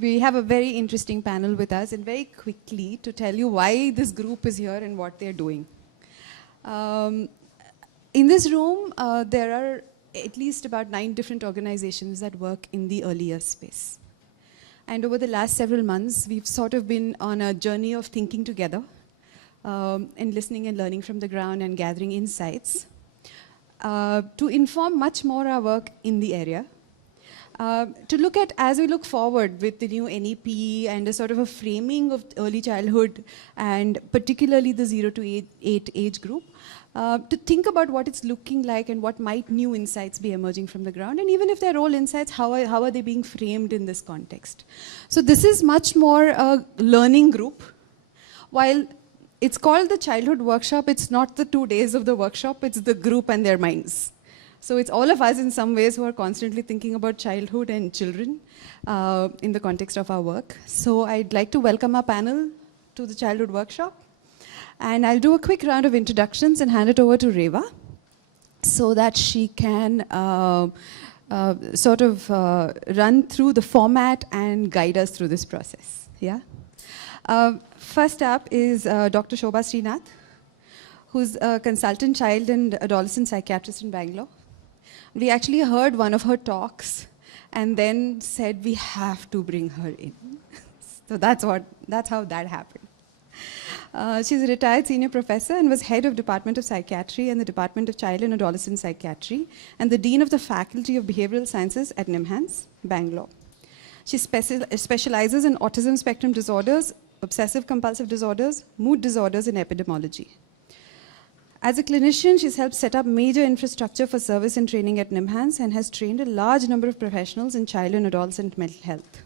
we have a very interesting panel with us, and very quickly to tell you why this group is here and what they're doing. In this room, there are at least about 9 different organizations that work in the early years space. And over the last several months, we've sort of been on a journey of thinking together and listening and learning from the ground and gathering insights to inform much more our work in the area. To look at, as we look forward with the new NEP and a sort of a framing of early childhood and particularly the 0 to 8 age group, to think about what it's looking like and what might new insights be emerging from the ground, and even if they're old insights, how are they being framed in this context. So this is much more a learning group. While it's called the Childhood Workshop, it's not the 2 days of the workshop, it's the group and their minds. So it's all of us in some ways who are constantly thinking about childhood and children in the context of our work. So I'd like to welcome our panel to the Childhood Workshop. And I'll do a quick round of introductions and hand it over to Reva so that she can run through the format and guide us through this process. Yeah. First up is Dr. Shobha Srinath, who's a consultant child and adolescent psychiatrist in Bangalore. We actually heard one of her talks and then said we have to bring her in. So that's how that happened. She's a retired senior professor and was head of Department of Psychiatry and the Department of Child and Adolescent Psychiatry and the Dean of the Faculty of Behavioral Sciences at NIMHANS, Bangalore. She specializes in autism spectrum disorders, obsessive compulsive disorders, mood disorders, and epidemiology. As a clinician, she's helped set up major infrastructure for service and training at NIMHANS and has trained a large number of professionals in child and adolescent mental health.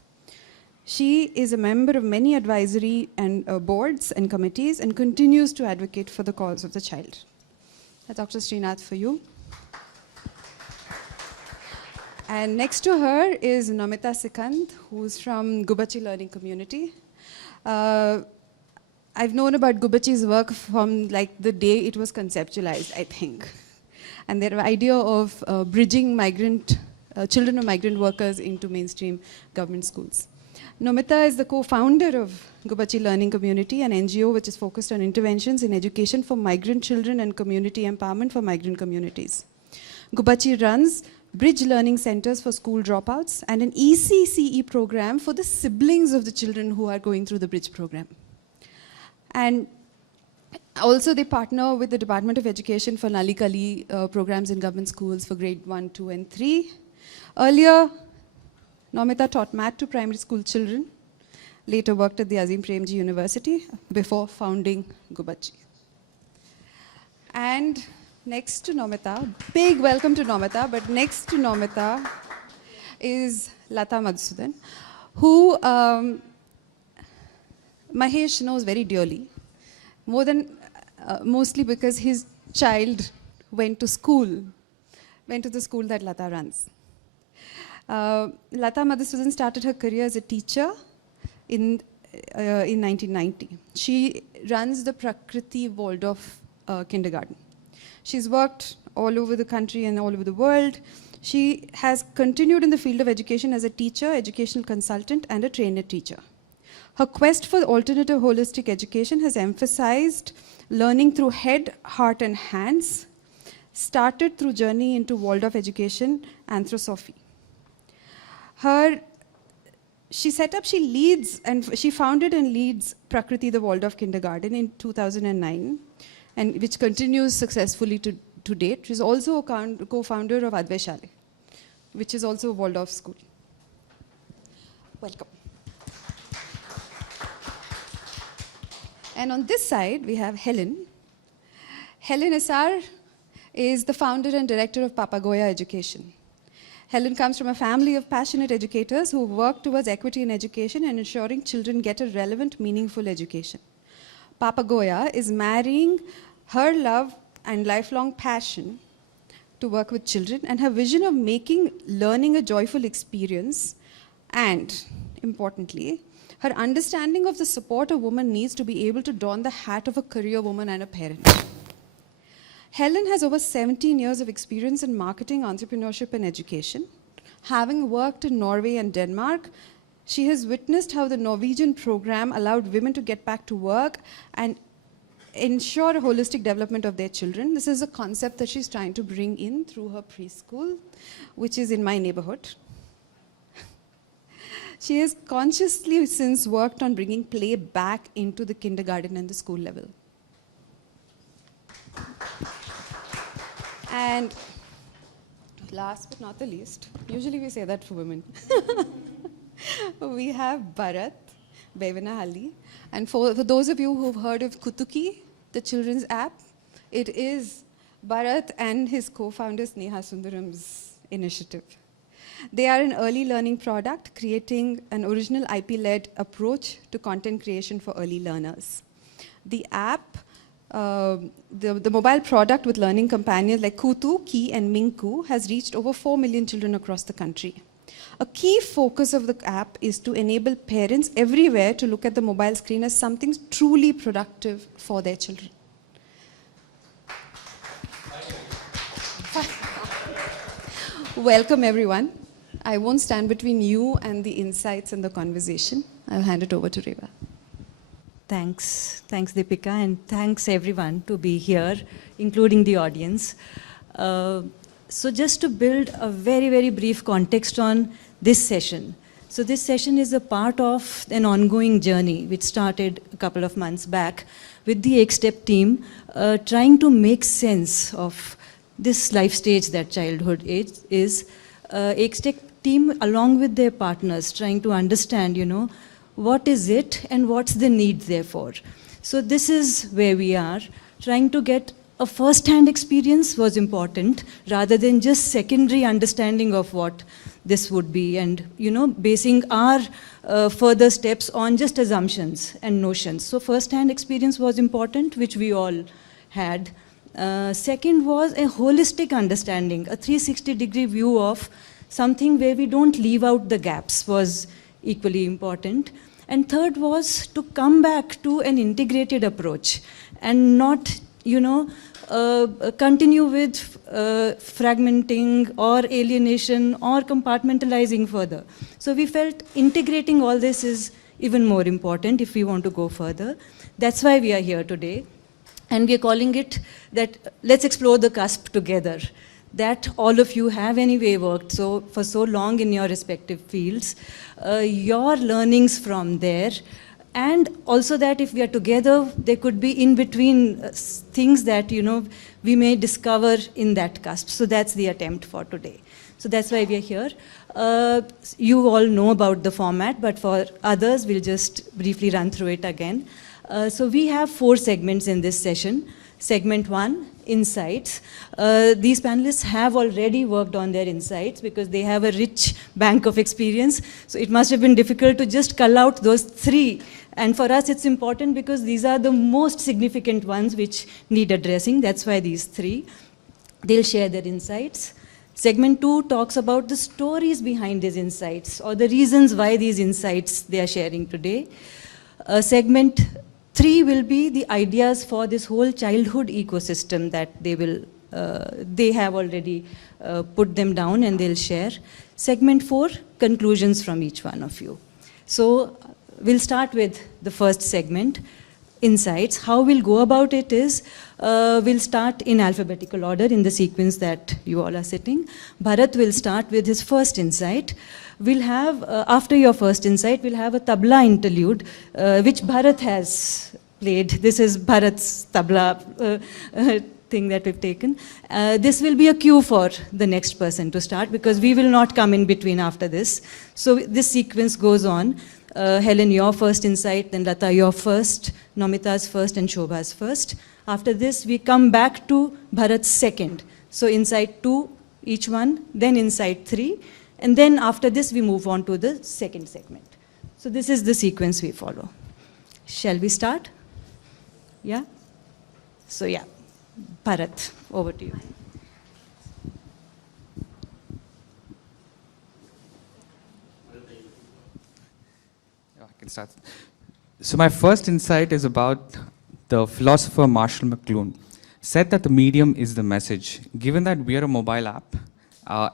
She is a member of many advisory and boards and committees and continues to advocate for the cause of the child. Dr. Srinath, for you. And next to her is Namita Sikand, who's from Gubachi Learning Community. I've known about Gubachi's work from like the day it was conceptualized, I think. And their idea of bridging children of migrant workers into mainstream government schools. Namita is the co-founder of Gubachi Learning Community, an NGO which is focused on interventions in education for migrant children and community empowerment for migrant communities. Gubachi runs bridge learning centers for school dropouts and an ECCE program for the siblings of the children who are going through the bridge program. And also they partner with the Department of Education for Nali Kali programs in government schools for grade 1, 2, and 3. Earlier, Namita taught math to primary school children, later worked at the Azim Premji University before founding Gubachi. And next to Namita, big welcome to Namita, but next to Namita is Lata Madhusudan, who Mahesh knows very dearly, mostly because his child went to the school that Lata runs. Lata Madhusudan started her career as a teacher in 1990. She runs the Prakriti Waldorf kindergarten. She's worked all over the country and all over the world. She has continued in the field of education as a teacher, educational consultant, and a trainer teacher. Her quest for alternative holistic education has emphasized learning through head, heart, and hands, started through journey into Waldorf education anthroposophy. She founded and leads Prakriti, the Waldorf Kindergarten, in 2009, and which continues successfully to date. She's also a co-founder of Advaishale, which is also a Waldorf school. Welcome. And on this side, we have Helen. Helen Isar is the founder and director of Papagoya Education. Helen comes from a family of passionate educators who work towards equity in education and ensuring children get a relevant, meaningful education. Papagoya is marrying her love and lifelong passion to work with children and her vision of making learning a joyful experience and, importantly, her understanding of the support a woman needs to be able to don the hat of a career woman and a parent. Helen has over 17 years of experience in marketing, entrepreneurship, and education. Having worked in Norway and Denmark, She has witnessed how the Norwegian program allowed women to get back to work and ensure a holistic development of their children. This is a concept that she's trying to bring in through her preschool, which is in my neighborhood. She has consciously since worked on bringing play back into the kindergarten and the school level. And last but not the least, usually we say that for women. We have Bharat Bevanahalli. And for those of you who've heard of Kutuki, the children's app, it is Bharat and his co-founder Sneha Sundaram's initiative. They are an early learning product, creating an original IP-led approach to content creation for early learners. The app, the mobile product with learning companions like Kutu, Ki, and Minku has reached over 4 million children across the country. A key focus of the app is to enable parents everywhere to look at the mobile screen as something truly productive for their children. Welcome, everyone. I won't stand between you and the insights and the conversation. I'll hand it over to Reva. Thanks, Deepika, and thanks everyone to be here, including the audience. So just to build a very, very brief context on this session. So this session is a part of an ongoing journey which started a couple of months back with the XSTEP team trying to make sense of this life stage that childhood is. XSTEP team along with their partners trying to understand, what is it and what's the need therefore. So this is where we are, trying to get a first-hand experience was important rather than just secondary understanding of what this would be and, basing our further steps on just assumptions and notions. So first-hand experience was important, which we all had. Second was a holistic understanding, a 360-degree view of something where we don't leave out the gaps was equally important. And third was to come back to an integrated approach and not, continue with fragmenting or alienation or compartmentalizing further. So we felt integrating all this is even more important if we want to go further. That's why we are here today. And we are calling it that let's explore the cusp together. That all of you have anyway worked for so long in your respective fields. Your learnings from there, and also that if we are together, there could be in between things that we may discover in that cusp. So that's the attempt for today. So that's why we are here. You all know about the format, but for others, we'll just briefly run through it again. So we have 4 segments in this session. Segment 1, insights. These panelists have already worked on their insights because they have a rich bank of experience. So it must have been difficult to just cull out those 3. And for us, it's important because these are the most significant ones which need addressing. That's why these 3. They'll share their insights. Segment 2 talks about the stories behind these insights or the reasons why these insights they are sharing today. Segment 3 will be the ideas for this whole childhood ecosystem that they have already put them down and they'll share. Segment 4, conclusions from each one of you. So we'll start with the first segment, insights. How we'll go about it is, we'll start in alphabetical order in the sequence that you all are sitting. Bharat will start with his first insight. We'll have, after your first insight, we'll have a tabla interlude, which Bharat has played. This is Bharat's tabla thing that we've taken. This will be a cue for the next person to start because we will not come in between after this. So this sequence goes on. Helen, your first insight, then Lata, your first, Nomita's first, and Shobha's first. After this, we come back to Bharat's second. So insight 2, each one, then insight 3. And then after this, we move on to the second segment. So this is the sequence we follow. Shall we start? Yeah? So yeah, Bharat, over to you. I can start. So my first insight is about the philosopher Marshall McLuhan. Said that the medium is the message. Given that we are a mobile app,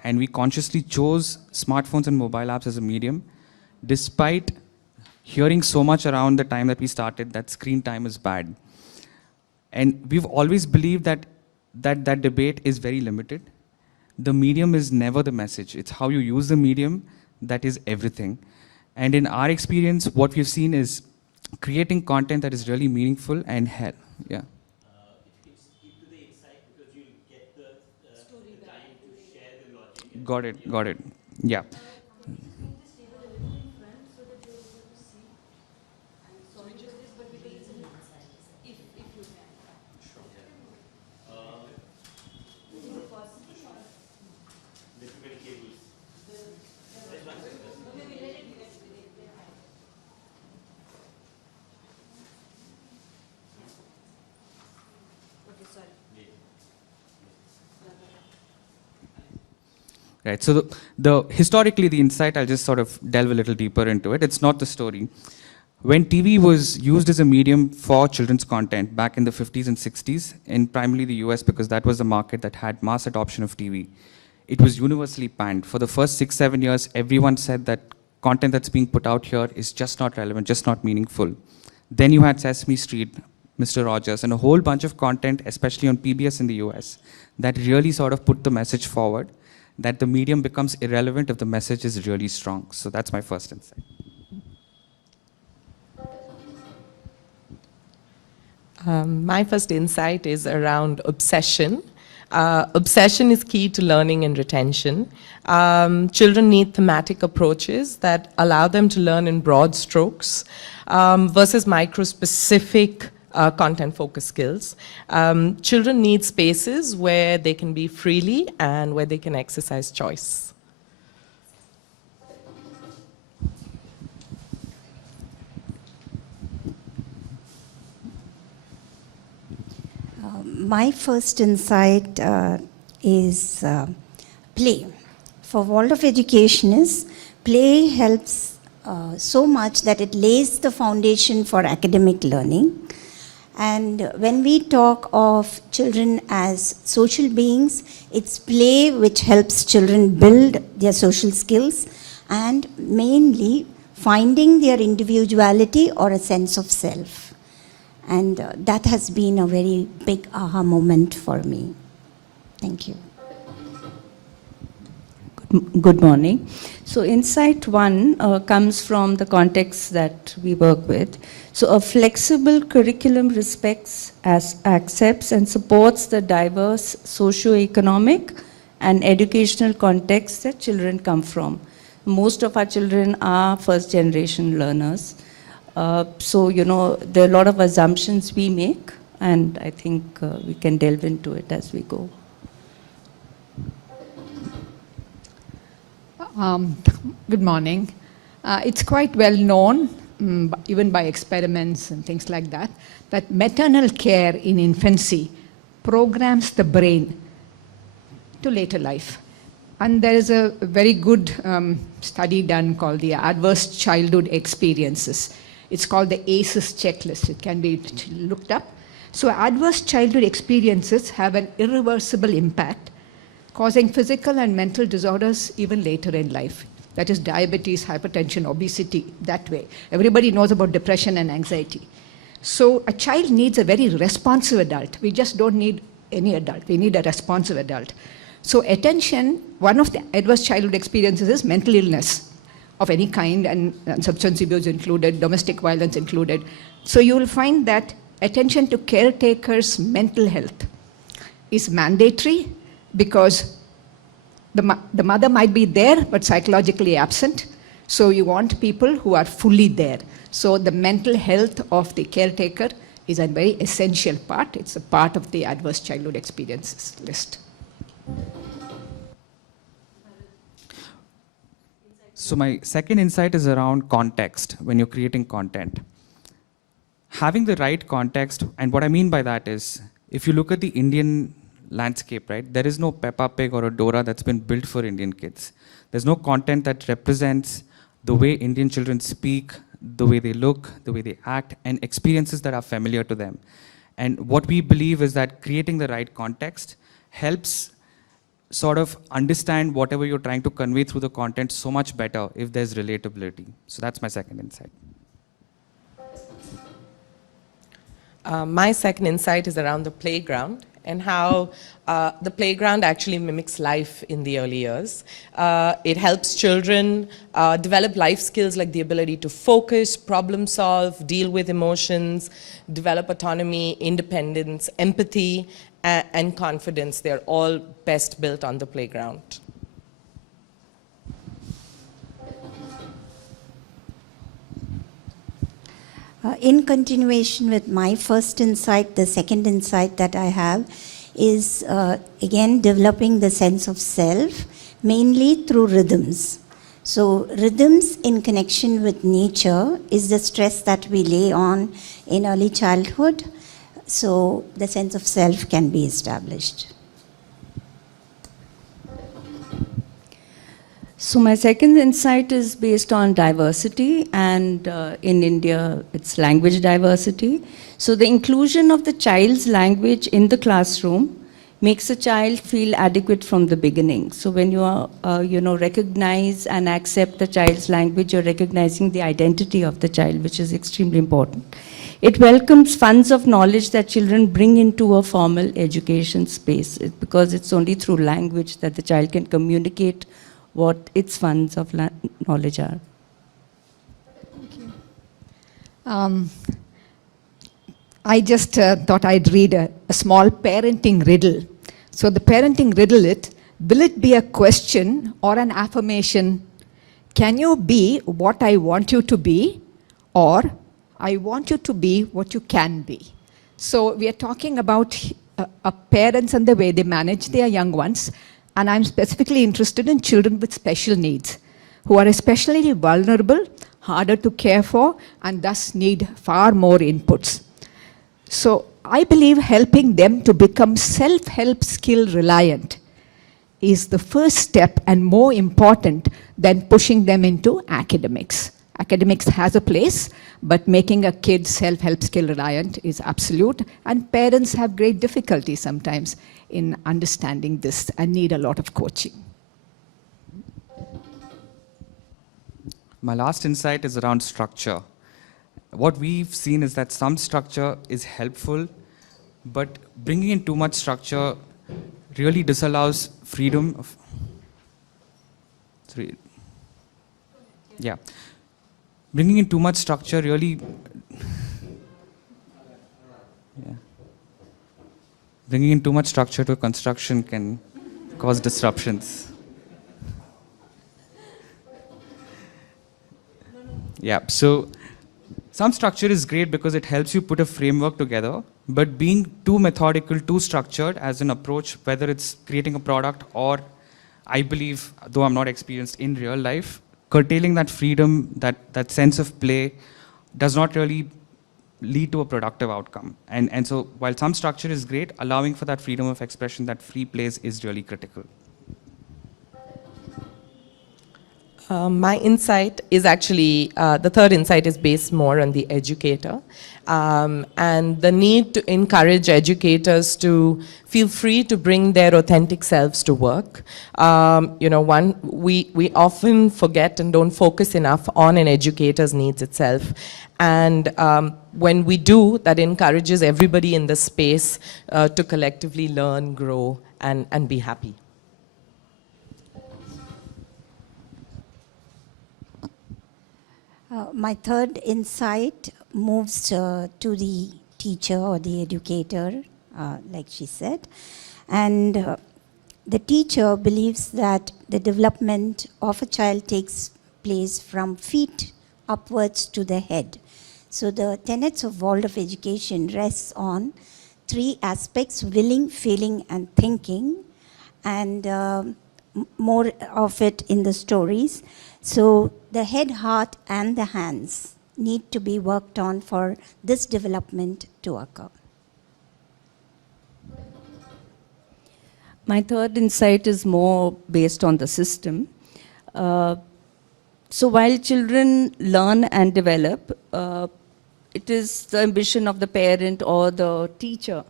and we consciously chose smartphones and mobile apps as a medium, despite hearing so much around the time that we started that screen time is bad. And we've always believed that that debate is very limited. The medium is never the message. It's how you use the medium that is everything. And in our experience, what we've seen is creating content that is really meaningful and help. Yeah. Got it, got it. Yeah. Right, so the historically the insight, I'll just sort of delve a little deeper into it. It's not the story. When TV was used as a medium for children's content back in the 50s and 60s, in primarily the US, because that was the market that had mass adoption of TV, it was universally panned. For the first 6-7 years, everyone said that content that's being put out here is just not relevant, just not meaningful. Then you had Sesame Street, Mr. Rogers, and a whole bunch of content, especially on PBS in the US, that really sort of put the message forward that the medium becomes irrelevant if the message is really strong. So that's my first insight. My first insight is around obsession. Obsession is key to learning and retention. Children need thematic approaches that allow them to learn in broad strokes versus micro-specific content-focused skills. Children need spaces where they can be freely and where they can exercise choice. My first insight is play. For Waldorf educationists, play helps so much that it lays the foundation for academic learning. And when we talk of children as social beings, it's play which helps children build their social skills and mainly finding their individuality or a sense of self. And that has been a very big aha moment for me. Thank you. Good morning. So insight one comes from the context that we work with. So a flexible curriculum respects, accepts and supports the diverse socio-economic and educational contexts that children come from. Most of our children are first generation learners. So, you know, there are a lot of assumptions we make, and I think we can delve into it as we go. Good morning. It's quite well known, even by experiments and things like that maternal care in infancy programs the brain to later life. And there is a very good study done called the Adverse Childhood Experiences. It's called the ACEs checklist. It can be looked up. So adverse childhood experiences have an irreversible impact, causing physical and mental disorders even later in life. That is diabetes, hypertension, obesity, that way. Everybody knows about depression and anxiety. So a child needs a very responsive adult. We just don't need any adult. We need a responsive adult. So attention, one of the adverse childhood experiences is mental illness of any kind, and substance abuse included, domestic violence included. So you will find that attention to caretakers' mental health is mandatory, because the mother might be there but psychologically absent. So you want people who are fully there. So the mental health of the caretaker is a very essential part. It's a part of the adverse childhood experiences list. So my second insight is around context when you're creating content. Having the right context, and what I mean by that is, if you look at the Indian landscape, right, there is no Peppa Pig or a Dora that's been built for Indian kids. There's no content that represents the way Indian children speak, the way they look, the way they act, and experiences that are familiar to them. And what we believe is that creating the right context helps sort of understand whatever you're trying to convey through the content so much better if there's relatability. So that's my second insight. My second insight is around the playground and how the playground actually mimics life in the early years. It helps children develop life skills like the ability to focus, problem solve, deal with emotions, develop autonomy, independence, empathy, and confidence. They're all best built on the playground. In continuation with my first insight, the second insight that I have is again developing the sense of self, mainly through rhythms. So rhythms in connection with nature is the stress that we lay on in early childhood, so the sense of self can be established. So my second insight is based on diversity, and in India, it's language diversity. So the inclusion of the child's language in the classroom makes a child feel adequate from the beginning. So when you are, recognize and accept the child's language, you're recognizing the identity of the child, which is extremely important. It welcomes funds of knowledge that children bring into a formal education space, because it's only through language that the child can communicate what its funds of knowledge are. I just thought I'd read a small parenting riddle. So the parenting riddle will it be a question or an affirmation? Can you be what I want you to be, or I want you to be what you can be? So we are talking about parents and the way they manage their young ones. And I'm specifically interested in children with special needs, who are especially vulnerable, harder to care for, and thus need far more inputs. So I believe helping them to become self-help skill reliant is the first step and more important than pushing them into academics. Academics has a place, but making a kid self-help skill reliant is absolute, and parents have great difficulty sometimes in understanding this and need a lot of coaching. My last insight is around structure. What we've seen is that some structure is helpful, but bringing in too much structure really disallows freedom of... Yeah. Bringing in too much structure really... Yeah. Bringing in too much structure to a construction can cause disruptions. Yeah, so some structure is great because it helps you put a framework together, but being too methodical, too structured as an approach, whether it's creating a product or, I believe, though I'm not experienced in real life, curtailing that freedom, that sense of play, does not really lead to a productive outcome. And so while some structure is great, allowing for that freedom of expression, that free plays is really critical. My insight is actually, the third insight is based more on the educator and the need to encourage educators to feel free to bring their authentic selves to work. We often forget and don't focus enough on an educator's needs itself. And when we do, that encourages everybody in the space to collectively learn, grow, and be happy. My third insight moves to the teacher or the educator, like she said. And the teacher believes that the development of a child takes place from feet upwards to the head. So the tenets of Waldorf education rests on three aspects: willing, feeling, and thinking, and more of it in the stories. So the head, heart, and the hands need to be worked on for this development to occur. My third insight is more based on the system. So while children learn and develop, it is the ambition of the parent or the teacher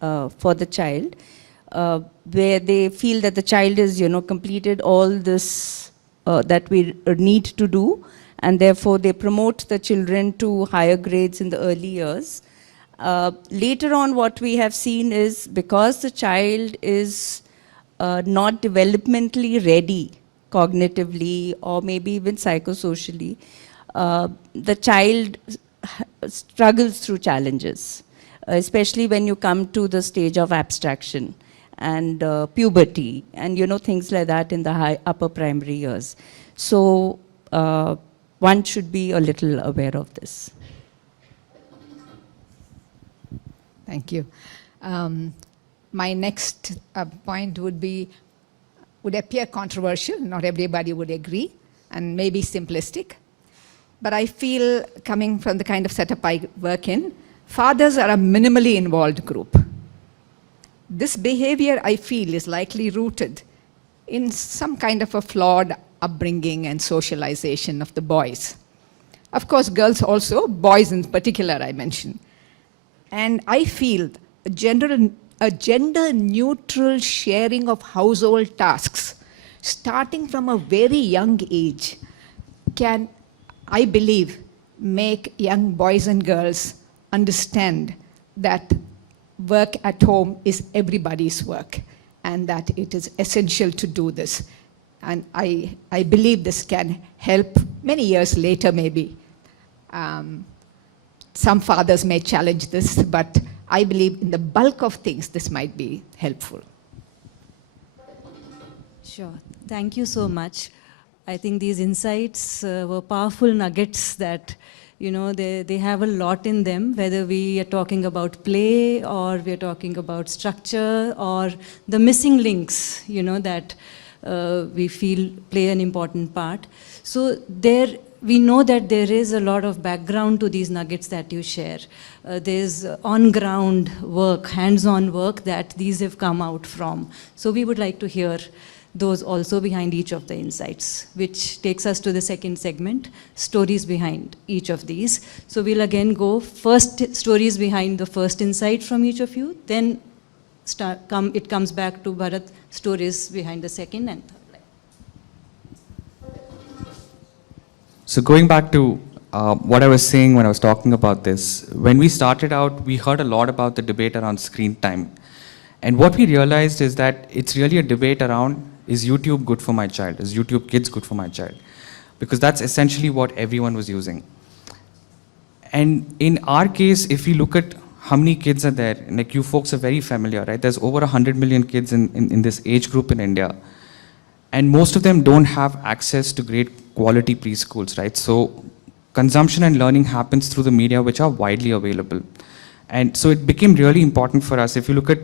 for the child where they feel that the child is, completed all this that we need to do, and therefore they promote the children to higher grades in the early years. Later on, what we have seen is because the child is not developmentally ready cognitively or maybe even psychosocially, the child struggles through challenges, especially when you come to the stage of abstraction and puberty and things like that in the upper primary years. So one should be a little aware of this. Thank you. My next point would appear controversial. Not everybody would agree, and maybe simplistic. But I feel, coming from the kind of setup I work in, fathers are a minimally involved group. This behavior, I feel, is likely rooted in some kind of a flawed upbringing and socialization of the boys. Of course, girls also, boys in particular, I mention. And I feel a gender-neutral sharing of household tasks, starting from a very young age, can, I believe, make young boys and girls understand that work at home is everybody's work and that it is essential to do this. And I believe this can help many years later, maybe. Some fathers may challenge this, but I believe in the bulk of things this might be helpful. Sure. Thank you so much. I think these insights were powerful nuggets that, they have a lot in them, whether we are talking about play or we are talking about structure or the missing links, that we feel play an important part. So we know that there is a lot of background to these nuggets that you share. There's on-ground work, hands-on work that these have come out from. So we would like to hear those also behind each of the insights, which takes us to the second segment, stories behind each of these. So we'll again go first stories behind the first insight from each of you, then it comes back to Bharat, stories behind the second and third. So going back to what I was saying when I was talking about this, when we started out, we heard a lot about the debate around screen time. And what we realized is that it's really a debate around, is YouTube good for my child? Is YouTube Kids good for my child? Because that's essentially what everyone was using. And in our case, if you look at how many kids are there, like you folks are very familiar, right? There's over 100 million kids in this age group in India. And most of them don't have access to great quality preschools, right? So consumption and learning happens through the media which are widely available. And so it became really important for us. If you look at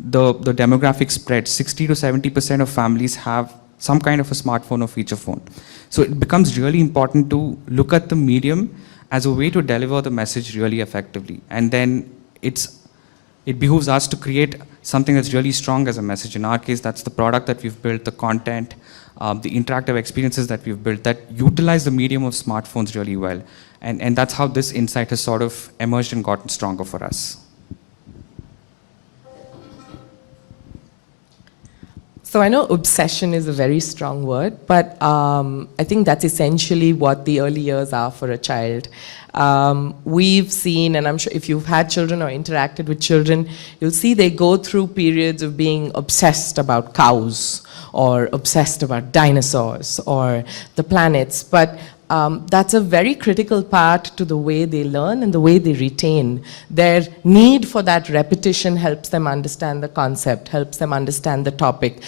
the demographic spread, 60 to 70% of families have some kind of a smartphone or feature phone. So it becomes really important to look at the medium as a way to deliver the message really effectively. And then it behooves us to create something that's really strong as a message. In our case, that's the product that we've built, the content, the interactive experiences that we've built that utilize the medium of smartphones really well. And that's how this insight has sort of emerged and gotten stronger for us. So I know obsession is a very strong word, but I think that's essentially what the early years are for a child. We've seen, and I'm sure if you've had children or interacted with children, you'll see they go through periods of being obsessed about cows or obsessed about dinosaurs or the planets, but that's a very critical part to the way they learn and the way they retain. Their need for that repetition helps them understand the concept, helps them understand the topic.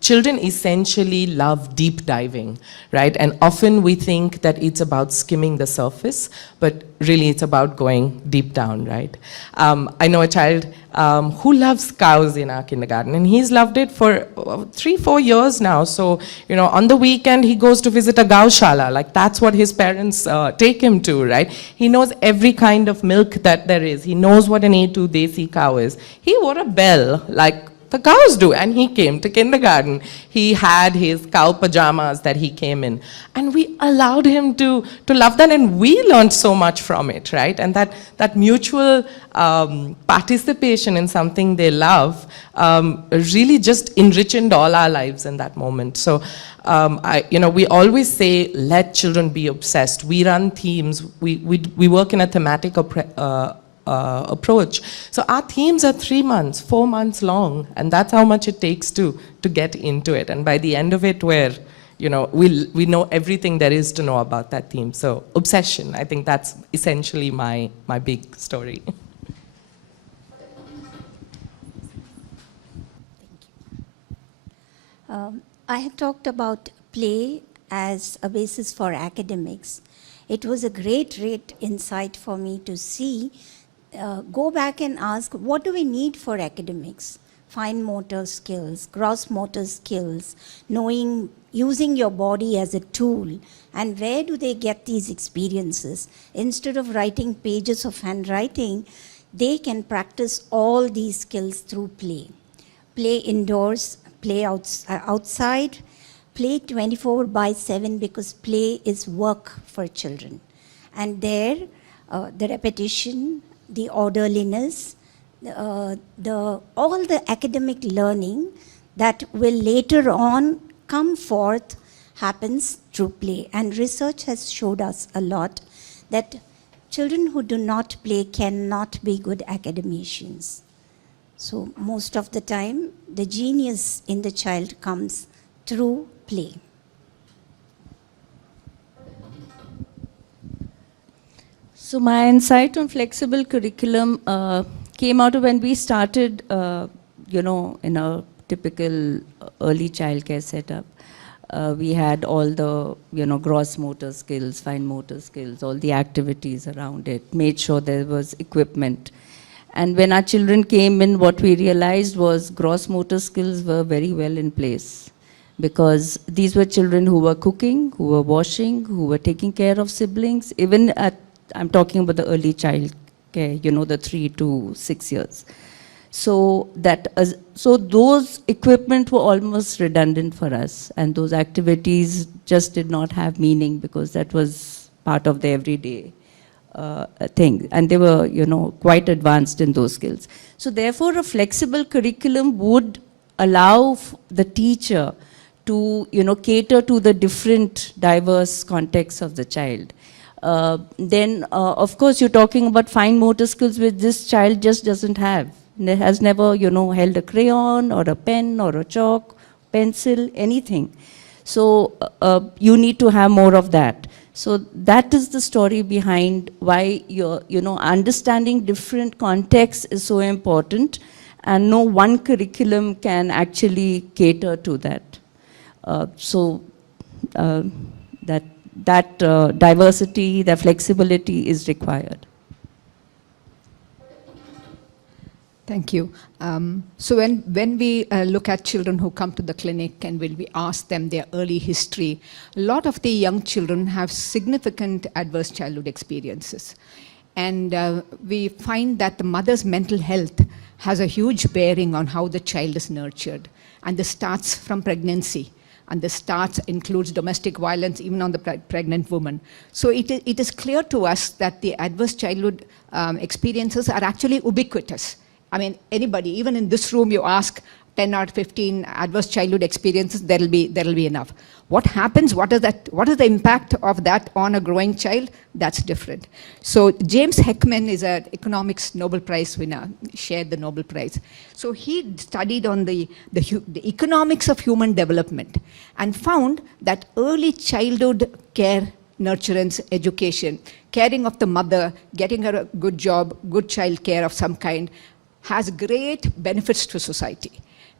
Children essentially love deep diving, right? And often we think that it's about skimming the surface, but really it's about going deep down, right? I know a child who loves cows in our kindergarten, and he's loved it for 3-4 years now. So, on the weekend he goes to visit a gaushala, like that's what his parents take him to, right? He knows every kind of milk that there is. He knows what an A2 desi cow is. He wore a bell, like The cows do. And he came to kindergarten. He had his cow pajamas that he came in. And we allowed him to love that, and we learned so much from it, right? And that mutual participation in something they love really just enriched all our lives in that moment. So, we always say, let children be obsessed. We run themes. We work in a thematic approach. So our themes are 3 months, 4 months long, and that's how much it takes to get into it. And by the end of it, we know everything there is to know about that theme. So obsession, I think that's essentially my big story. I have talked about play as a basis for academics. It was a great insight for me to see, go back and ask, what do we need for academics? Fine motor skills, gross motor skills, using your body as a tool, and where do they get these experiences? Instead of writing pages of handwriting, they can practice all these skills through play. Play indoors, play outside, play 24/7, because play is work for children. And there, the repetition, the orderliness, all the academic learning that will later on come forth happens through play. And research has showed us a lot that children who do not play cannot be good academicians. So most of the time, the genius in the child comes through play. So my insight on flexible curriculum came out of when we started, in a typical early childcare setup. We had all the, gross motor skills, fine motor skills, all the activities around it, made sure there was equipment. And when our children came in, what we realized was gross motor skills were very well in place, because these were children who were cooking, who were washing, who were taking care of siblings, even I'm talking about the early child care, the 3 to 6 years. So those equipment were almost redundant for us, and those activities just did not have meaning, because that was part of the everyday thing, and they were, quite advanced in those skills. So therefore, a flexible curriculum would allow the teacher to, cater to the different diverse contexts of the child. Then, of course, you're talking about fine motor skills, which this child just doesn't have. Has never, held a crayon or a pen or a chalk, pencil, anything. So you need to have more of that. So that is the story behind why understanding different contexts is so important, and no one curriculum can actually cater to that. That diversity, the flexibility is required. Thank you. So when we look at children who come to the clinic and when we ask them their early history, a lot of the young children have significant adverse childhood experiences. And we find that the mother's mental health has a huge bearing on how the child is nurtured. And this starts from pregnancy. And the starts includes domestic violence even on the pregnant woman. So it is clear to us that the adverse childhood experiences are actually ubiquitous. I mean, anybody, even in this room, you ask 10 or 15 adverse childhood experiences, there'll be enough. What happens, what is the impact of that on a growing child? That's different. So James Heckman is an economics Nobel Prize winner, shared the Nobel Prize. So he studied on the economics of human development and found that early childhood care, nurturance, education, caring of the mother, getting her a good job, good child care of some kind, has great benefits to society.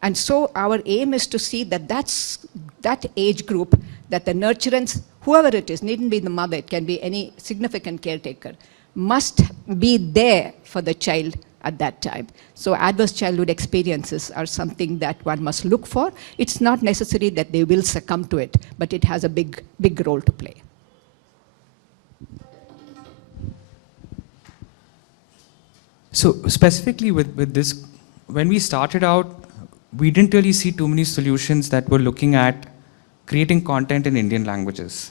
And so our aim is to see that that age group, that the nurturance, whoever it is, needn't be the mother, it can be any significant caretaker, must be there for the child at that time. So adverse childhood experiences are something that one must look for. It's not necessary that they will succumb to it, but it has a big role to play. So specifically with this, when we started out, we didn't really see too many solutions that were looking at creating content in Indian languages.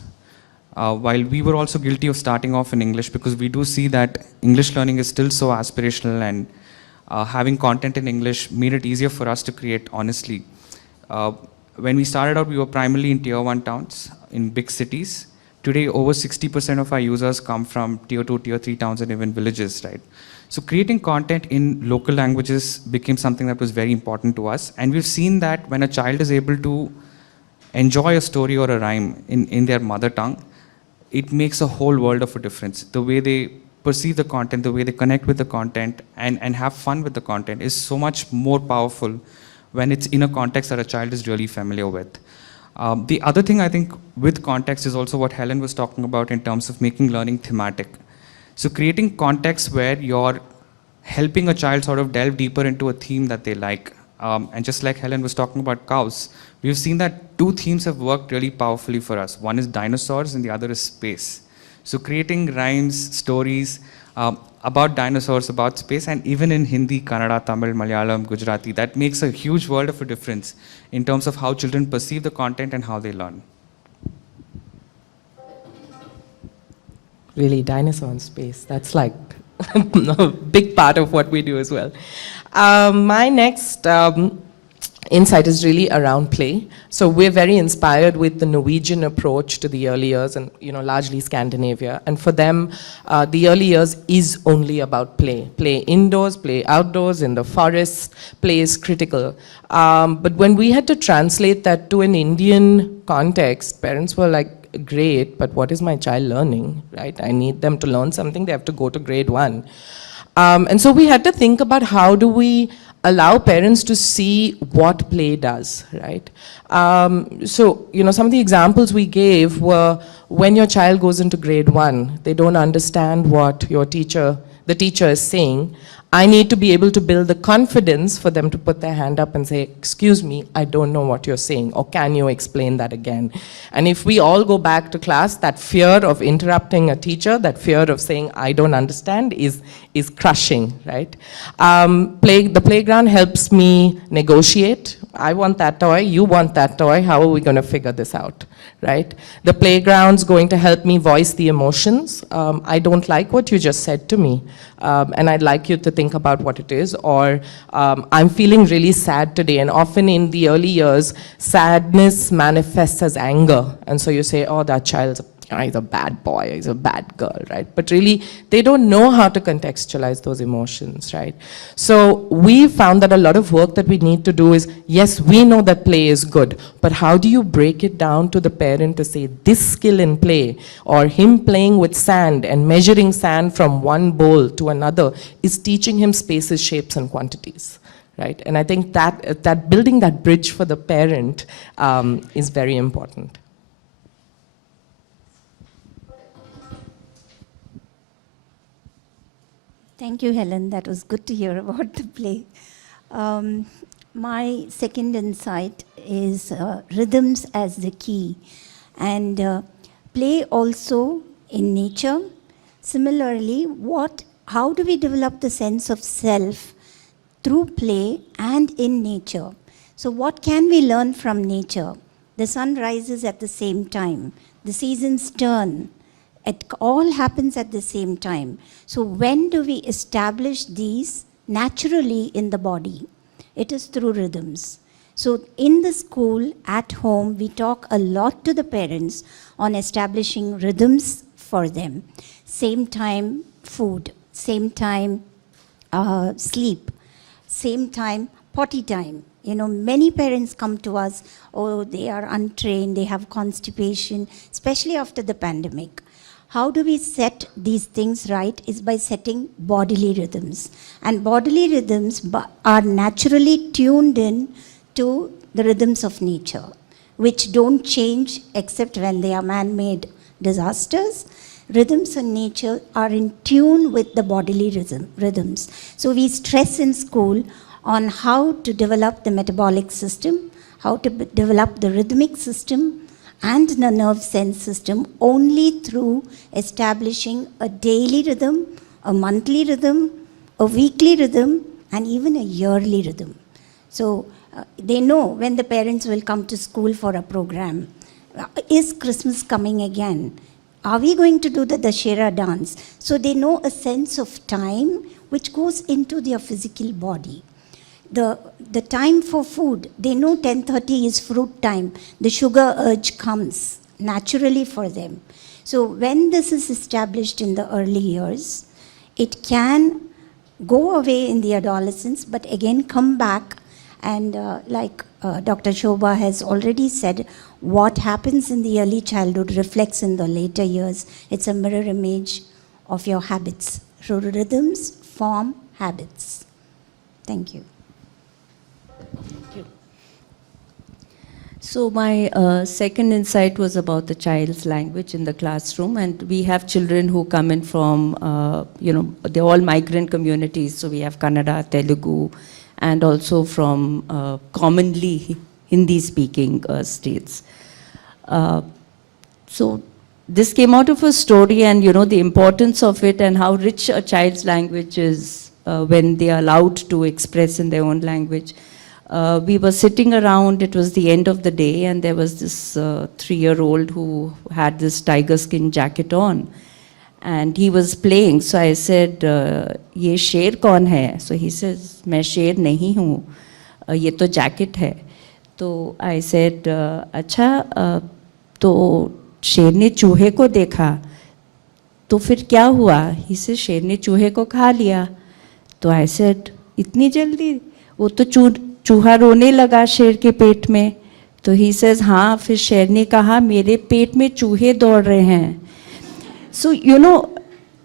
While we were also guilty of starting off in English, because we do see that English learning is still so aspirational, and having content in English made it easier for us to create honestly. When we started out, we were primarily in tier 1 towns, in big cities. Today, over 60% of our users come from tier 2, tier 3 towns and even villages, right? So creating content in local languages became something that was very important to us. And we've seen that when a child is able to enjoy a story or a rhyme in their mother tongue, it makes a whole world of a difference. The way they perceive the content, the way they connect with the content and have fun with the content is so much more powerful when it's in a context that a child is really familiar with. The other thing I think with context is also what Helen was talking about in terms of making learning thematic. So creating context where you're helping a child sort of delve deeper into a theme that they like. And just like Helen was talking about cows, we've seen that 2 themes have worked really powerfully for us. One is dinosaurs and the other is space. So creating rhymes, stories about dinosaurs, about space, and even in Hindi, Kannada, Tamil, Malayalam, Gujarati, that makes a huge world of a difference in terms of how children perceive the content and how they learn. Really, dinosaur in space, that's like a big part of what we do as well. My next insight is really around play. So we're very inspired with the Norwegian approach to the early years and largely Scandinavia. And for them, the early years is only about play. Play indoors, play outdoors, in the forest, play is critical. But when we had to translate that to an Indian context, parents were like, great, but what is my child learning, right? I need them to learn something, they have to go to grade 1. And so we had to think about how do we allow parents to see what play does, right? So, some of the examples we gave were when your child goes into grade 1, they don't understand what the teacher is saying. I need to be able to build the confidence for them to put their hand up and say, excuse me, I don't know what you're saying, or can you explain that again? And if we all go back to class, that fear of interrupting a teacher, that fear of saying, I don't understand, is crushing, right? The playground helps me negotiate. I want that toy, you want that toy, how are we going to figure this out, right? The playground's going to help me voice the emotions. I don't like what you just said to me, and I'd like you to think about what it is, or I'm feeling really sad today, and often in the early years, sadness manifests as anger, and so you say, oh, that child's he's a bad boy, he's a bad girl, right? But really, they don't know how to contextualize those emotions, right? So we found that a lot of work that we need to do is, yes, we know that play is good, but how do you break it down to the parent to say this skill in play, or him playing with sand and measuring sand from one bowl to another is teaching him spaces, shapes, and quantities, right? And I think that building that bridge for the parent is very important. Thank you, Helen. That was good to hear about the play. My second insight is rhythms as the key. And play also in nature. Similarly, how do we develop the sense of self through play and in nature? So what can we learn from nature? The sun rises at the same time. The seasons turn. It all happens at the same time. So when do we establish these naturally in the body? It is through rhythms. So in the school, at home, we talk a lot to the parents on establishing rhythms for them. Same time, food. Same time, sleep. Same time, potty time. Many parents come to us, oh, they are untrained, they have constipation, especially after the pandemic. How do we set these things right is by setting bodily rhythms. And bodily rhythms are naturally tuned in to the rhythms of nature, which don't change except when they are man-made disasters. Rhythms in nature are in tune with the bodily rhythms. So we stress in school on how to develop the metabolic system, how to develop the rhythmic system, and the nerve sense system only through establishing a daily rhythm, a monthly rhythm, a weekly rhythm, and even a yearly rhythm. So They know when the parents will come to school for a program. Is Christmas coming again? Are we going to do the Dashera dance? So they know a sense of time which goes into their physical body. The time for food, they know 10:30 is fruit time. The sugar urge comes naturally for them. So when this is established in the early years, it can go away in the adolescence, but again come back. And like Dr. Shobha has already said, what happens in the early childhood reflects in the later years. It's a mirror image of your habits. So rhythms form habits. Thank you. So my second insight was about the child's language in the classroom, and we have children who come in from, they're all migrant communities. So we have Kannada, Telugu, and also from commonly Hindi-speaking states. So this came out of a story, and the importance of it and how rich a child's language is when they are allowed to express in their own language. We were sitting around, it was the end of the day, and there was this 3-year-old who had this tiger skin jacket on. And he was playing. So I said, "Ye sher kaun hai?" So he says, "Main sher nahi hu. Ye to jacket hai." So I said, "Acha, to sher ne चूहे को देखा, तो फिर क्या हुआ?" He says, "शेर ने चूहे को खा लिया." तो I said, "इतनी जल्दी? वो तो चूहा रोने लगा शेर के पेट में." तो he says, "हाँ, फिर शेर ने कहा, मेरे पेट में चूहे दौड़ रहे हैं." So,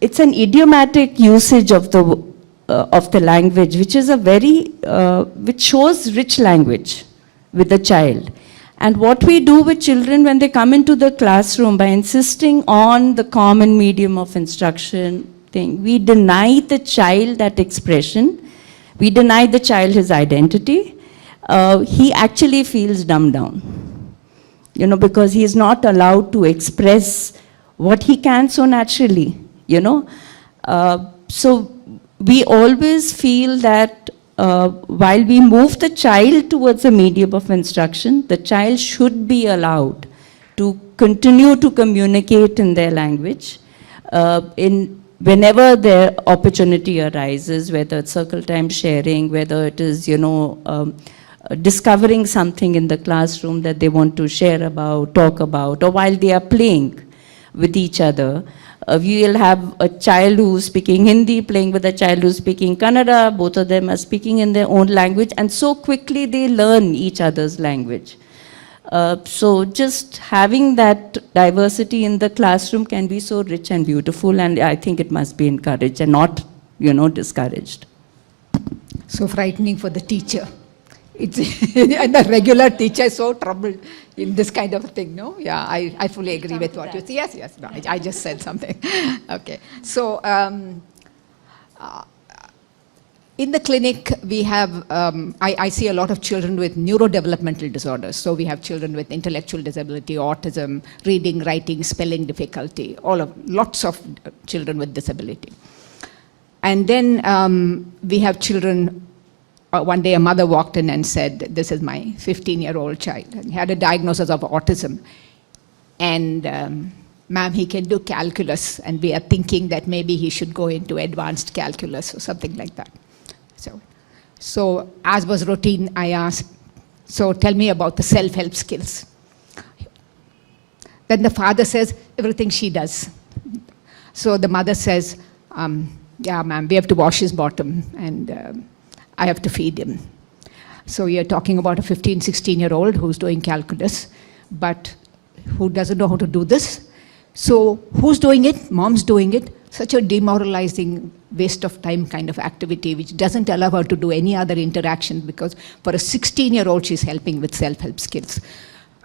it's an idiomatic usage of the language, which is which shows rich language with the child. And what we do with children when they come into the classroom by insisting on the common medium of instruction thing, we deny the child that expression. We deny the child his identity. He actually feels dumbed down, because he is not allowed to express what he can so naturally, So we always feel that while we move the child towards a medium of instruction, the child should be allowed to continue to communicate in their language whenever their opportunity arises, whether it's circle time sharing, whether it is, discovering something in the classroom that they want to share about, talk about, or while they are playing with each other. We will have a child who's speaking Hindi playing with a child who's speaking Kannada. Both of them are speaking in their own language, and so quickly they learn each other's language. So just having that diversity in the classroom can be so rich and beautiful, and I think it must be encouraged and not, discouraged. So frightening for the teacher. And the regular teacher is so troubled in this kind of thing, no? Yeah, I fully agree with what you say. Yes, no, I just said something. Okay. So in the clinic, we have, I see a lot of children with neurodevelopmental disorders. So we have children with intellectual disability, autism, reading, writing, spelling difficulty, lots of children with disability. And then we have children. One day a mother walked in and said, "This is my 15-year-old child. He had a diagnosis of autism. And ma'am, he can do calculus. And we are thinking that maybe he should go into advanced calculus or something like that." So as was routine, I asked, "So tell me about the self-help skills." Then the father says, "Everything she does." So the mother says, "Yeah, ma'am, we have to wash his bottom, and I have to feed him." So you're talking about a 15, 16-year-old who's doing calculus, but who doesn't know how to do this. So who's doing it? Mom's doing it. Such a demoralizing waste of time kind of activity, which doesn't allow her to do any other interaction, because for a 16-year-old, she's helping with self-help skills.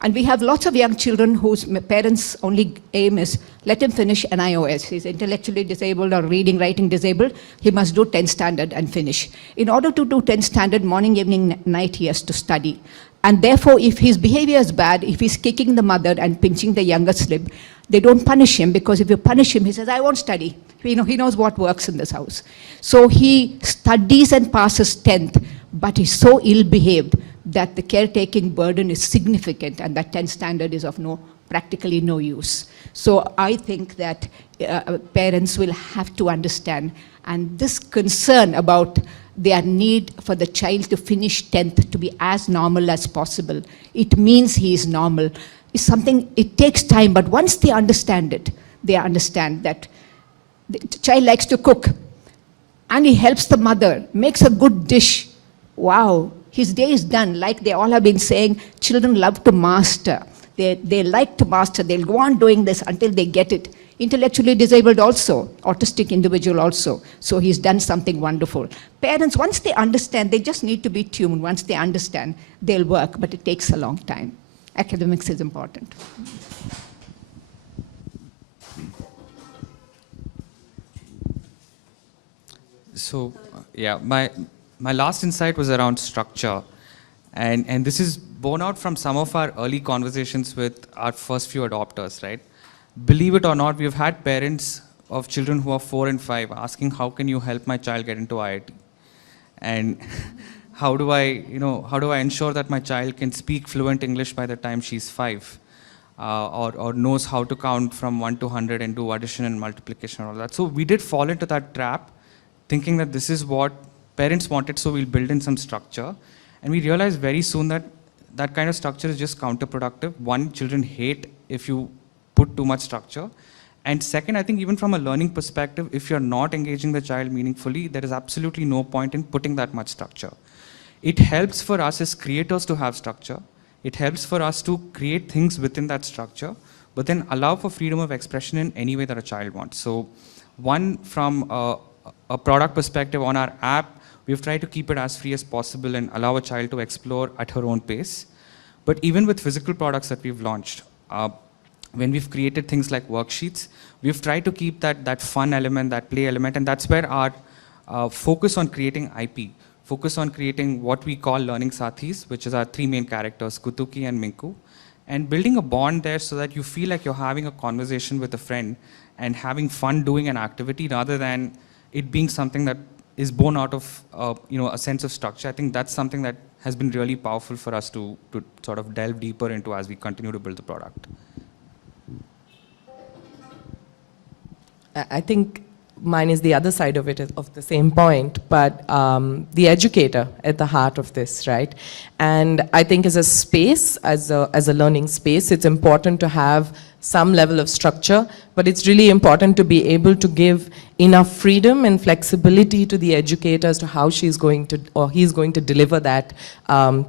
And we have lots of young children whose parents' only aim is, let him finish NIOS. He's intellectually disabled or reading, writing disabled. He must do 10th standard and finish. In order to do 10th standard, morning, evening, night, he has to study. And therefore, if his behavior is bad, if he's kicking the mother and pinching the younger sibling, they don't punish him, because if you punish him, he says, "I won't study." He knows what works in this house. So he studies and passes 10th, but he's so ill-behaved that the caretaking burden is significant and that 10 standard is of practically no use. So I think that parents will have to understand, and this concern about their need for the child to finish 10th to be as normal as possible, it means he is normal, is something, it takes time, but once they understand it, they understand that the child likes to cook and he helps the mother, makes a good dish. Wow, his day is done. Like they all have been saying, children love to master. They like to master. They'll go on doing this until they get it. Intellectually disabled also, autistic individual also. So he's done something wonderful. Parents, once they understand, they just need to be tuned. Once they understand, they'll work, but it takes a long time. Academics is important. So, yeah, my last insight was around structure. And this is born out from some of our early conversations with our first few adopters, right? Believe it or not, we've had parents of children who are 4 and 5 asking, how can you help my child get into IIT? And how do I ensure that my child can speak fluent English by the time she's 5? Or knows how to count from 1 to 100 and do addition and multiplication and all that. So we did fall into that trap, thinking that this is what parents wanted, so we'll build in some structure. And we realized very soon that that kind of structure is just counterproductive. One, children hate if you put too much structure. And second, I think even from a learning perspective, if you're not engaging the child meaningfully, there is absolutely no point in putting that much structure. It helps for us as creators to have structure. It helps for us to create things within that structure, but then allow for freedom of expression in any way that a child wants. So one, from a product perspective on our app, we've tried to keep it as free as possible and allow a child to explore at her own pace. But even with physical products that we've launched, when we've created things like worksheets, we've tried to keep that fun element, that play element, and that's where our focus on creating IP, focus on creating what we call learning sathis, which is our 3 main characters, Kutuki and Minku, and building a bond there so that you feel like you're having a conversation with a friend and having fun doing an activity rather than it being something that is born out of a sense of structure. I think that's something that has been really powerful for us to sort of delve deeper into as we continue to build the product. I think mine is the other side of it, of the same point, but the educator at the heart of this, right? And I think as a space, as a learning space, it's important to have some level of structure, but it's really important to be able to give enough freedom and flexibility to the educator as to how she's going to, or he's going to deliver that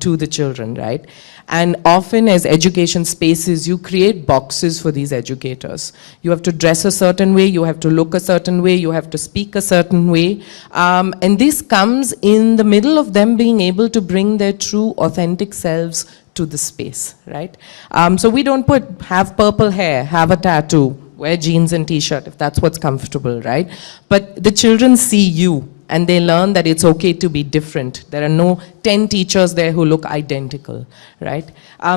to the children, right? And often as education spaces, you create boxes for these educators. You have to dress a certain way, you have to look a certain way, you have to speak a certain way. And this comes in the middle of them being able to bring their true, authentic selves to the space, right? So we don't have purple hair, have a tattoo, wear jeans and t-shirt if that's what's comfortable, right? But the children see you and they learn that it's okay to be different. There are no 10 teachers there who look identical, right?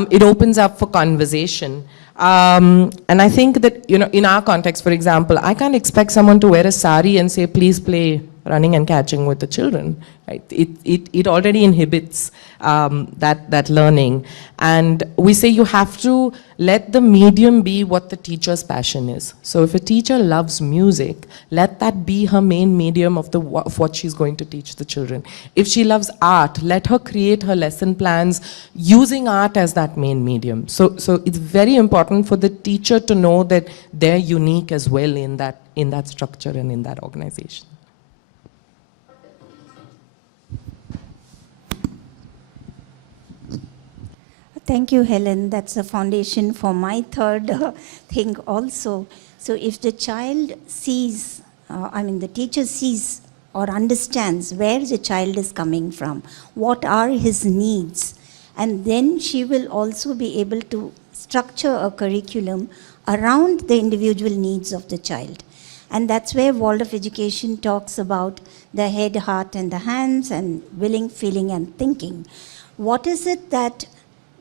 It opens up for conversation. And I think that, in our context, for example, I can't expect someone to wear a sari and say, please play running and catching with the children, right? It already inhibits that learning. And we say you have to let the medium be what the teacher's passion is. So if a teacher loves music, let that be her main medium of what she's going to teach the children. If she loves art, let her create her lesson plans using art as that main medium. So it's very important for the teacher to know that they're unique as well in that structure and in that organization. Thank you, Helen. That's a foundation for my third thing also. So if the child sees, the teacher sees or understands where the child is coming from, what are his needs, and then she will also be able to structure a curriculum around the individual needs of the child. And that's where Waldorf Education talks about the head, heart, and the hands, and willing, feeling, and thinking. What is it that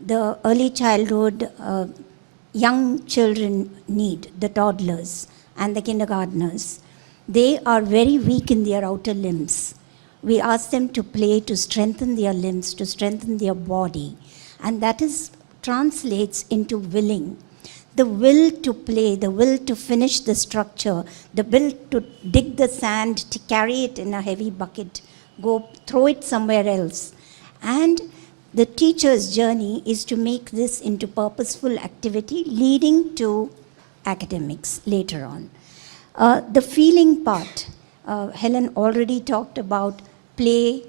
the early childhood young children need, the toddlers and the kindergartners? They are very weak in their outer limbs. We ask them to play to strengthen their limbs, to strengthen their body. And that is translates into willing. The will to play, the will to finish the structure, the will to dig the sand, to carry it in a heavy bucket, go throw it somewhere else. And the teacher's journey is to make this into purposeful activity leading to academics later on. The feeling part, Helen already talked about play.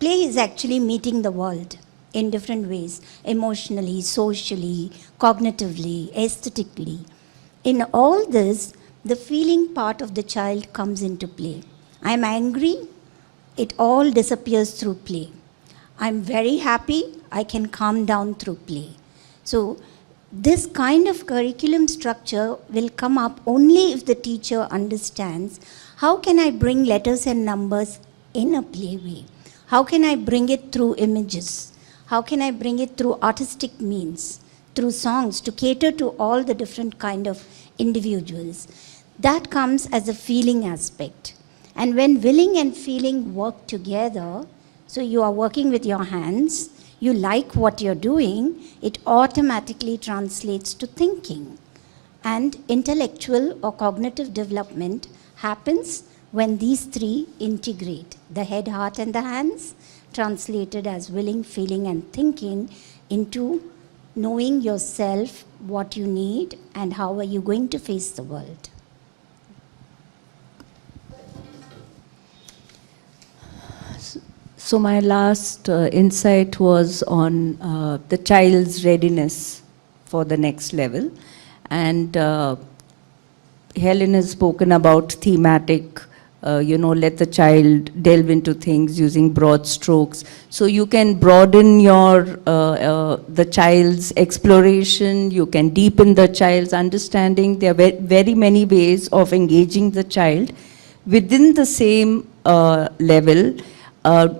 Play is actually meeting the world in different ways, emotionally, socially, cognitively, aesthetically. In all this, the feeling part of the child comes into play. I'm angry, it all disappears through play. I'm very happy, I can calm down through play. So this kind of curriculum structure will come up only if the teacher understands how can I bring letters and numbers in a play way? How can I bring it through images? How can I bring it through artistic means, through songs, to cater to all the different kind of individuals? That comes as a feeling aspect. And when willing and feeling work together, so you are working with your hands, you like what you're doing, it automatically translates to thinking. And intellectual or cognitive development happens when these three integrate, the head, heart, and the hands, translated as willing, feeling, and thinking into knowing yourself, what you need, and how are you going to face the world. So my last insight was on the child's readiness for the next level. And Helen has spoken about thematic, let the child delve into things using broad strokes. So you can broaden your, the child's exploration, you can deepen the child's understanding. There are very many ways of engaging the child within the same level.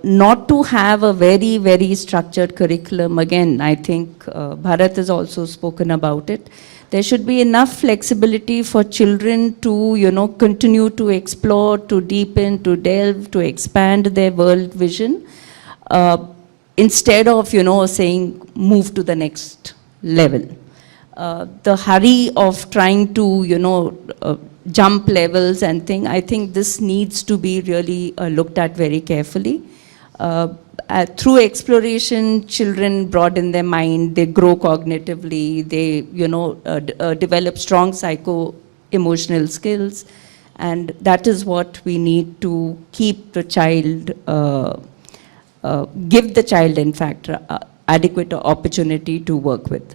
Not to have a very, very structured curriculum. Again, I think Bharat has also spoken about it. There should be enough flexibility for children to, continue to explore, to deepen, to delve, to expand their world vision, instead of, saying, move to the next level. The hurry of trying to, jump levels and thing, I think this needs to be really looked at very carefully. Through exploration, children broaden their mind, they grow cognitively, they develop strong psycho-emotional skills, and that is what we need to keep the child, give the child, in fact, adequate opportunity to work with.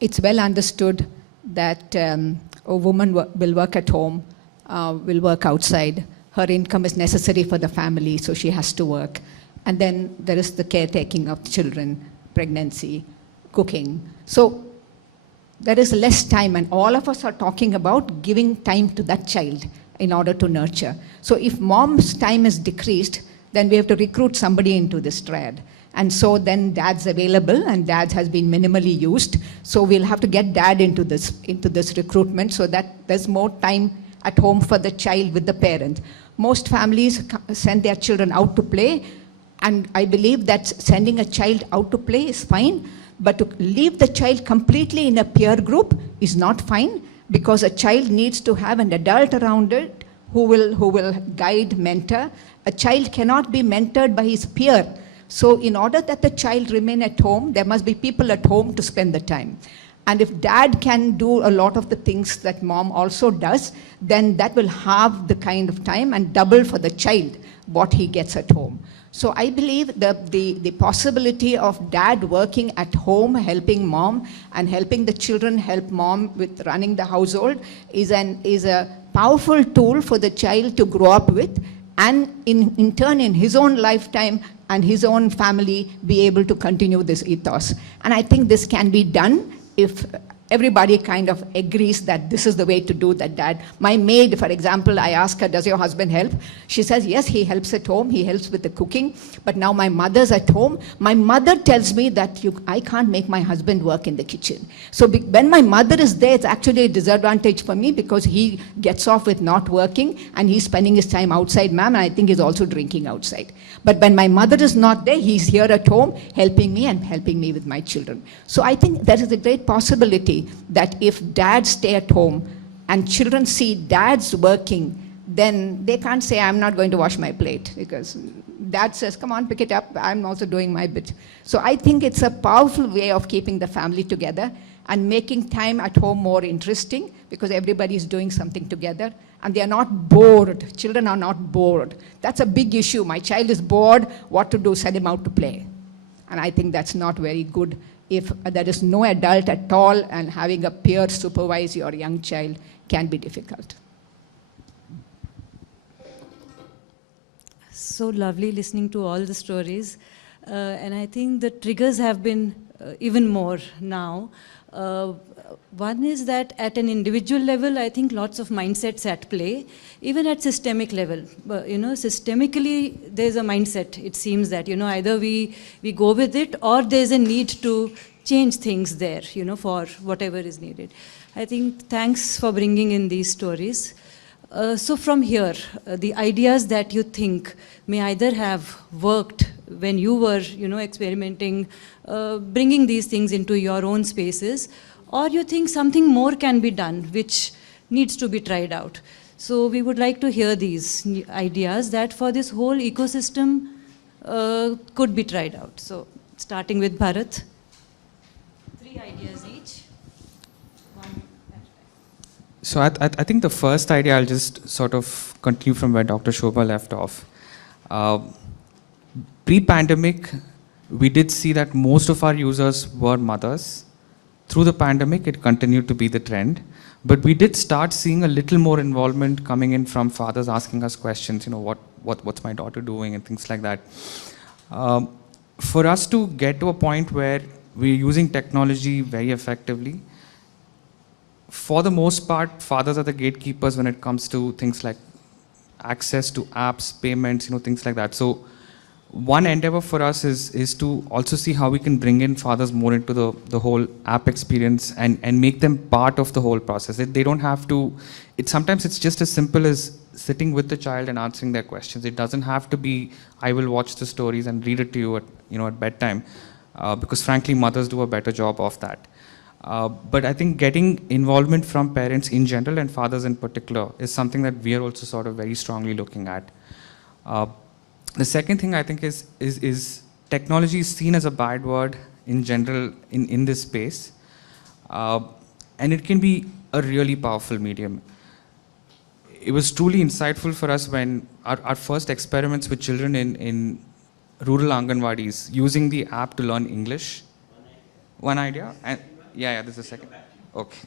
It's well understood that a woman will work at home, will work outside. Her income is necessary for the family, so she has to work. And then there is the caretaking of children, pregnancy, cooking. So there is less time, and all of us are talking about giving time to that child in order to nurture. So if mom's time is decreased, then we have to recruit somebody into this triad. And so then dad's available, and dad has been minimally used. So we'll have to get dad into this recruitment so that there's more time at home for the child with the parent. Most families send their children out to play, and I believe that sending a child out to play is fine, but to leave the child completely in a peer group is not fine, because a child needs to have an adult around it who will guide, mentor. A child cannot be mentored by his peer. So in order that the child remain at home, there must be people at home to spend the time. And if dad can do a lot of the things that mom also does, then that will halve the kind of time and double for the child what he gets at home. So I believe the possibility of dad working at home, helping mom, and helping the children help mom with running the household is a powerful tool for the child to grow up with, and in turn, in his own lifetime and his own family, be able to continue this ethos. And I think this can be done if everybody kind of agrees that this is the way to do that, Dad. My maid, for example, I ask her, does your husband help? She says, yes, he helps at home. He helps with the cooking. But now my mother's at home. My mother tells me that I can't make my husband work in the kitchen. So when my mother is there, it's actually a disadvantage for me because he gets off with not working and he's spending his time outside, ma'am, and I think he's also drinking outside. But when my mother is not there, he's here at home helping me and helping me with my children. So I think there is a great possibility that if dads stay at home and children see dads working, then they can't say, I'm not going to wash my plate, because dad says, come on, pick it up, I'm also doing my bit. So I think it's a powerful way of keeping the family together and making time at home more interesting, because everybody is doing something together and they are not bored. Children are not bored. That's a big issue. My child is bored, what to do? Send him out to play. And I think that's not very good if there is no adult at all, and having a peer supervise your young child can be difficult. So lovely listening to all the stories. And I think the triggers have been even more now. One is that at an individual level, I think lots of mindsets at play, even at systemic level. But, systemically, there's a mindset, it seems that, either we go with it or there's a need to change things there, for whatever is needed. I think thanks for bringing in these stories. So from here, the ideas that you think may either have worked when you were, experimenting, bringing these things into your own spaces, or you think something more can be done, which needs to be tried out. So we would like to hear these ideas that for this whole ecosystem could be tried out. So starting with Bharat. 3 ideas each. One at a time. So I think the first idea, I'll just sort of continue from where Dr. Shobha left off. Pre-pandemic, we did see that most of our users were mothers. Through the pandemic, it continued to be the trend. But we did start seeing a little more involvement coming in from fathers asking us questions, what's my daughter doing and things like that. For us to get to a point where we're using technology very effectively, for the most part, fathers are the gatekeepers when it comes to things like access to apps, payments, things like that. So one endeavor for us is to also see how we can bring in fathers more into the whole app experience and make them part of the whole process. They don't have to, sometimes it's just as simple as sitting with the child and answering their questions. It doesn't have to be, I will watch the stories and read it to you at bedtime, because frankly, mothers do a better job of that. But I think getting involvement from parents in general and fathers in particular is something that we are also sort of very strongly looking at. The second thing I think is technology is seen as a bad word in general in this space. And it can be a really powerful medium. It was truly insightful for us when our first experiments with children in rural Anganwadis using the app to learn English. One idea? And yeah, this is the second. Okay.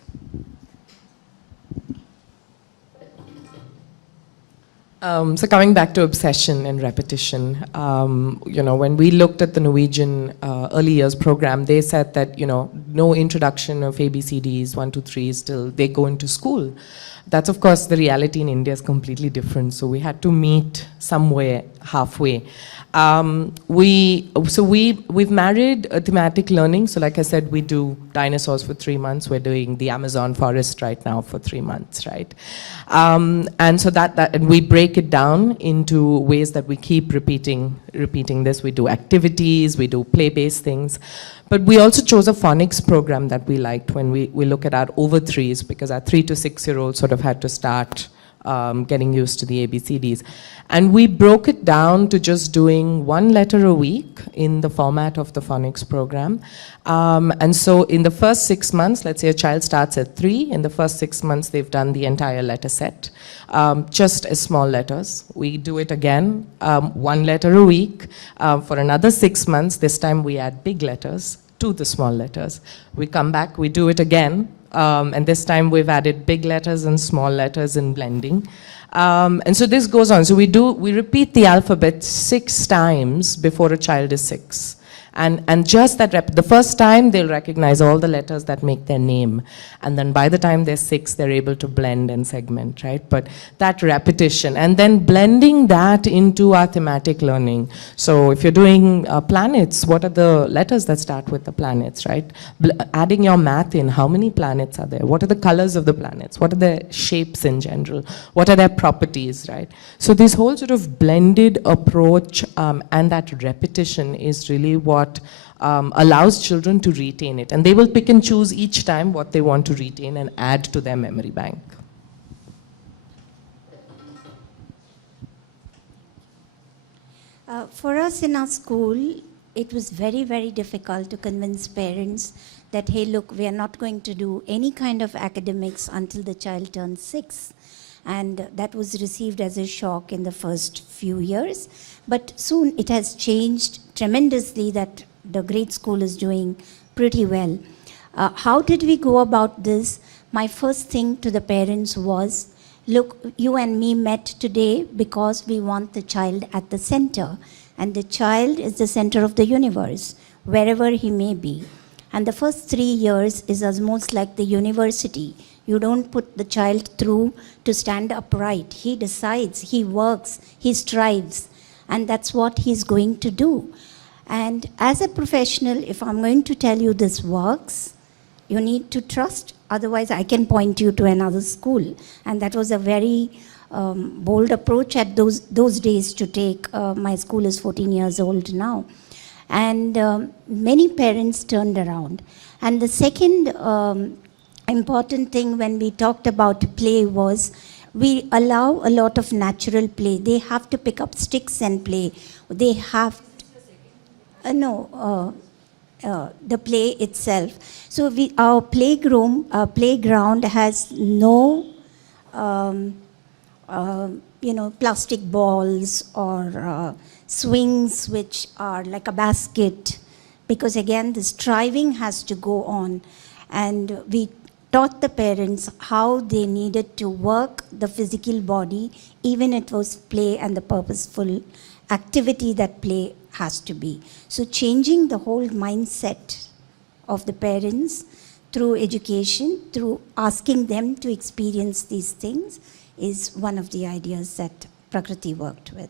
So coming back to obsession and repetition, when we looked at the Norwegian early years program, they said that, no introduction of ABCDs, 1, 2, 3s till they go into school. That's, of course, the reality in India is completely different. So we had to meet somewhere halfway. We've married a thematic learning. So like I said, we do dinosaurs for 3 months. We're doing the Amazon forest right now for 3 months, right? And so and we break it down into ways that we keep repeating this. We do activities, we do play-based things. But we also chose a phonics program that we liked when we look at our over 3s, because our 3 to 6-year-olds sort of had to start getting used to the ABCDs. And we broke it down to just doing 1 letter a week in the format of the phonics program. And so in the first 6 months, let's say a child starts at 3, in the first 6 months they've done the entire letter set, just as small letters. We do it again, 1 letter a week. For another 6 months, this time we add big letters to the small letters. We come back, we do it again, and this time we've added big letters and small letters in blending. And so this goes on. So we repeat the alphabet 6 times before a child is 6. And just that, the first time they'll recognize all the letters that make their name. And then by the time they're 6, they're able to blend and segment, right? But that repetition, and then blending that into our thematic learning. So if you're doing planets, what are the letters that start with the planets, right? Adding your math in, how many planets are there? What are the colors of the planets? What are their shapes in general? What are their properties, right? So this whole sort of blended approach and that repetition is really what allows children to retain it. And they will pick and choose each time what they want to retain and add to their memory bank. For us in our school, it was very, very difficult to convince parents that, hey, look, we are not going to do any kind of academics until the child turns 6. And that was received as a shock in the first few years. But soon it has changed tremendously that the grade school is doing pretty well. How did we go about this? My first thing to the parents was, look, you and me met today because we want the child at the center. And the child is the center of the universe, wherever he may be. And the first 3 years is almost like the university. You don't put the child through to stand upright. He decides, he works, he strives, and that's what he's going to do. And as a professional, if I'm going to tell you this works, you need to trust. Otherwise, I can point you to another school. And that was a very bold approach at those days to take. My school is 14 years old now. And many parents turned around. And the second important thing when we talked about play was we allow a lot of natural play. They have to pick up sticks and play. They have the play itself. So our playground has no plastic balls or swings which are like a basket, because again the striving has to go on. And we taught the parents how they needed to work the physical body, even it was play and the purposeful activity that play has to be. So changing the whole mindset of the parents through education, through asking them to experience these things, is one of the ideas that Prakriti worked with.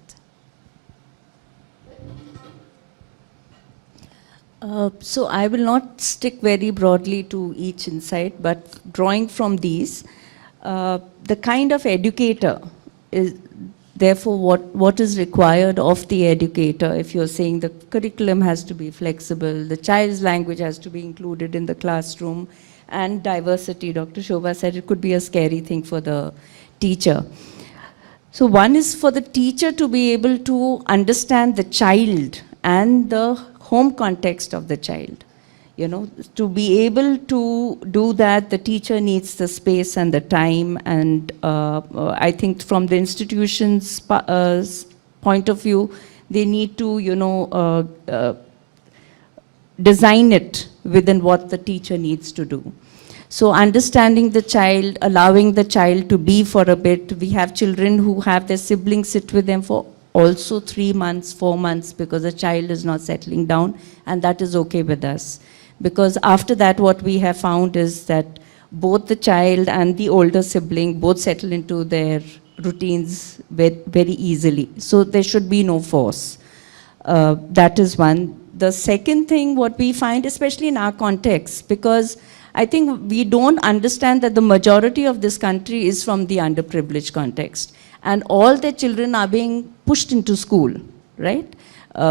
So I will not stick very broadly to each insight, but drawing from these, the kind of educator is therefore what is required of the educator. If you're saying the curriculum has to be flexible, the child's language has to be included in the classroom, and diversity, Dr. Shobha said it could be a scary thing for the teacher. So one is for the teacher to be able to understand the child and the home context of the child. To be able to do that, the teacher needs the space and the time. And I think from the institution's point of view, they need to, design it within what the teacher needs to do. So understanding the child, allowing the child to be for a bit. We have children who have their siblings sit with them for also 3 months, 4 months, because the child is not settling down, and that is okay with us. Because after that, what we have found is that both the child and the older sibling both settle into their routines very easily. So there should be no force. That is one. The second thing, what we find, especially in our context, because I think we don't understand that the majority of this country is from the underprivileged context. And all their children are being pushed into school, right?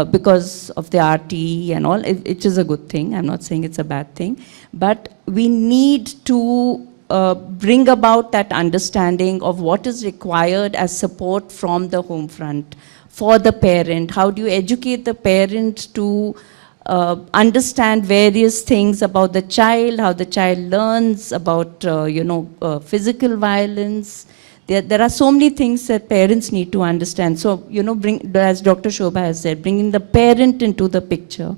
Because of the RT and all, it is a good thing. I'm not saying it's a bad thing. But we need to bring about that understanding of what is required as support from the home front for the parent. How do you educate the parent to understand various things about the child, how the child learns about, physical violence. There are so many things that parents need to understand. So, as Dr. Shobha has said, bringing the parent into the picture.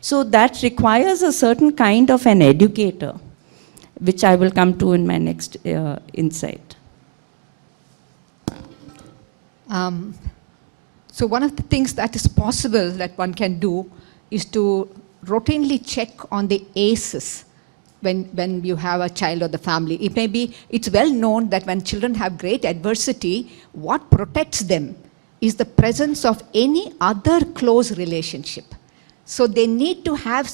So that requires a certain kind of an educator, which I will come to in my next insight. So one of the things that is possible that one can do is to routinely check on the ACEs when you have a child or the family. It's well known that when children have great adversity, what protects them is the presence of any other close relationship. So they need to have,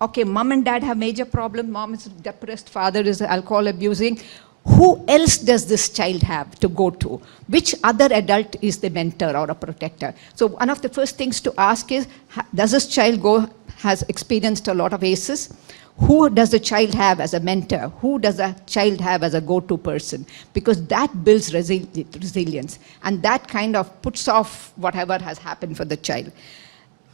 okay, mom and dad have major problem, mom is depressed, father is alcohol abusing. Who else does this child have to go to? Which other adult is the mentor or a protector? So one of the first things to ask is, does this child has experienced a lot of ACEs? Who does the child have as a mentor? Who does a child have as a go-to person? Because that builds resilience, and that kind of puts off whatever has happened for the child.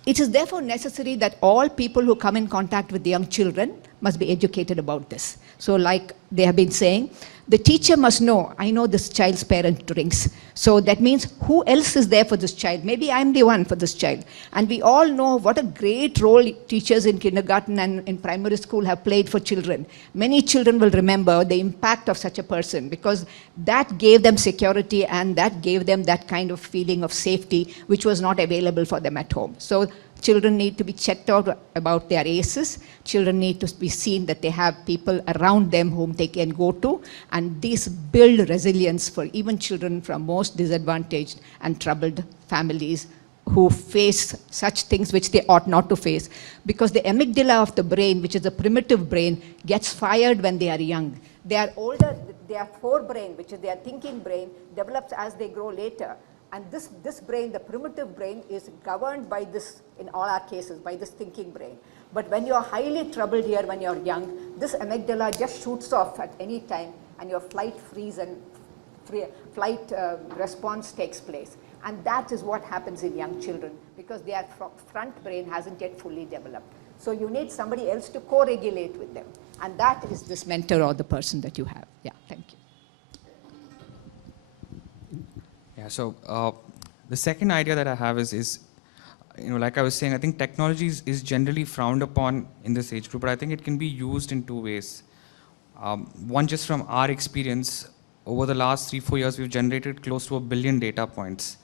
It is therefore necessary that all people who come in contact with the young children must be educated about this. So like they have been saying, the teacher must know, I know this child's parent drinks. So that means who else is there for this child? Maybe I'm the one for this child. And we all know what a great role teachers in kindergarten and in primary school have played for children. Many children will remember the impact of such a person because that gave them security and that gave them that kind of feeling of safety which was not available for them at home. So children need to be checked out about their ACEs. Children need to be seen that they have people around them whom they can go to. And these build resilience for even children from most disadvantaged and troubled families who face such things which they ought not to face. Because the amygdala of the brain, which is a primitive brain, gets fired when they are young. They are older, their forebrain, which is their thinking brain, develops as they grow later. And this brain, the primitive brain, is governed by this, in all our cases, by this thinking brain. But when you are highly troubled here, when you are young, this amygdala just shoots off at any time, and your flight freeze and flight response takes place. And that is what happens in young children, because their front brain hasn't yet fully developed. So you need somebody else to co-regulate with them. And that is this mentor or the person that you have. Yeah, thank you. Yeah, so the second idea that I have is, like I was saying, I think technology is generally frowned upon in this age group, but I think it can be used in two ways. One, just from our experience, over the last 3-4 years, we've generated close to 1 billion data points.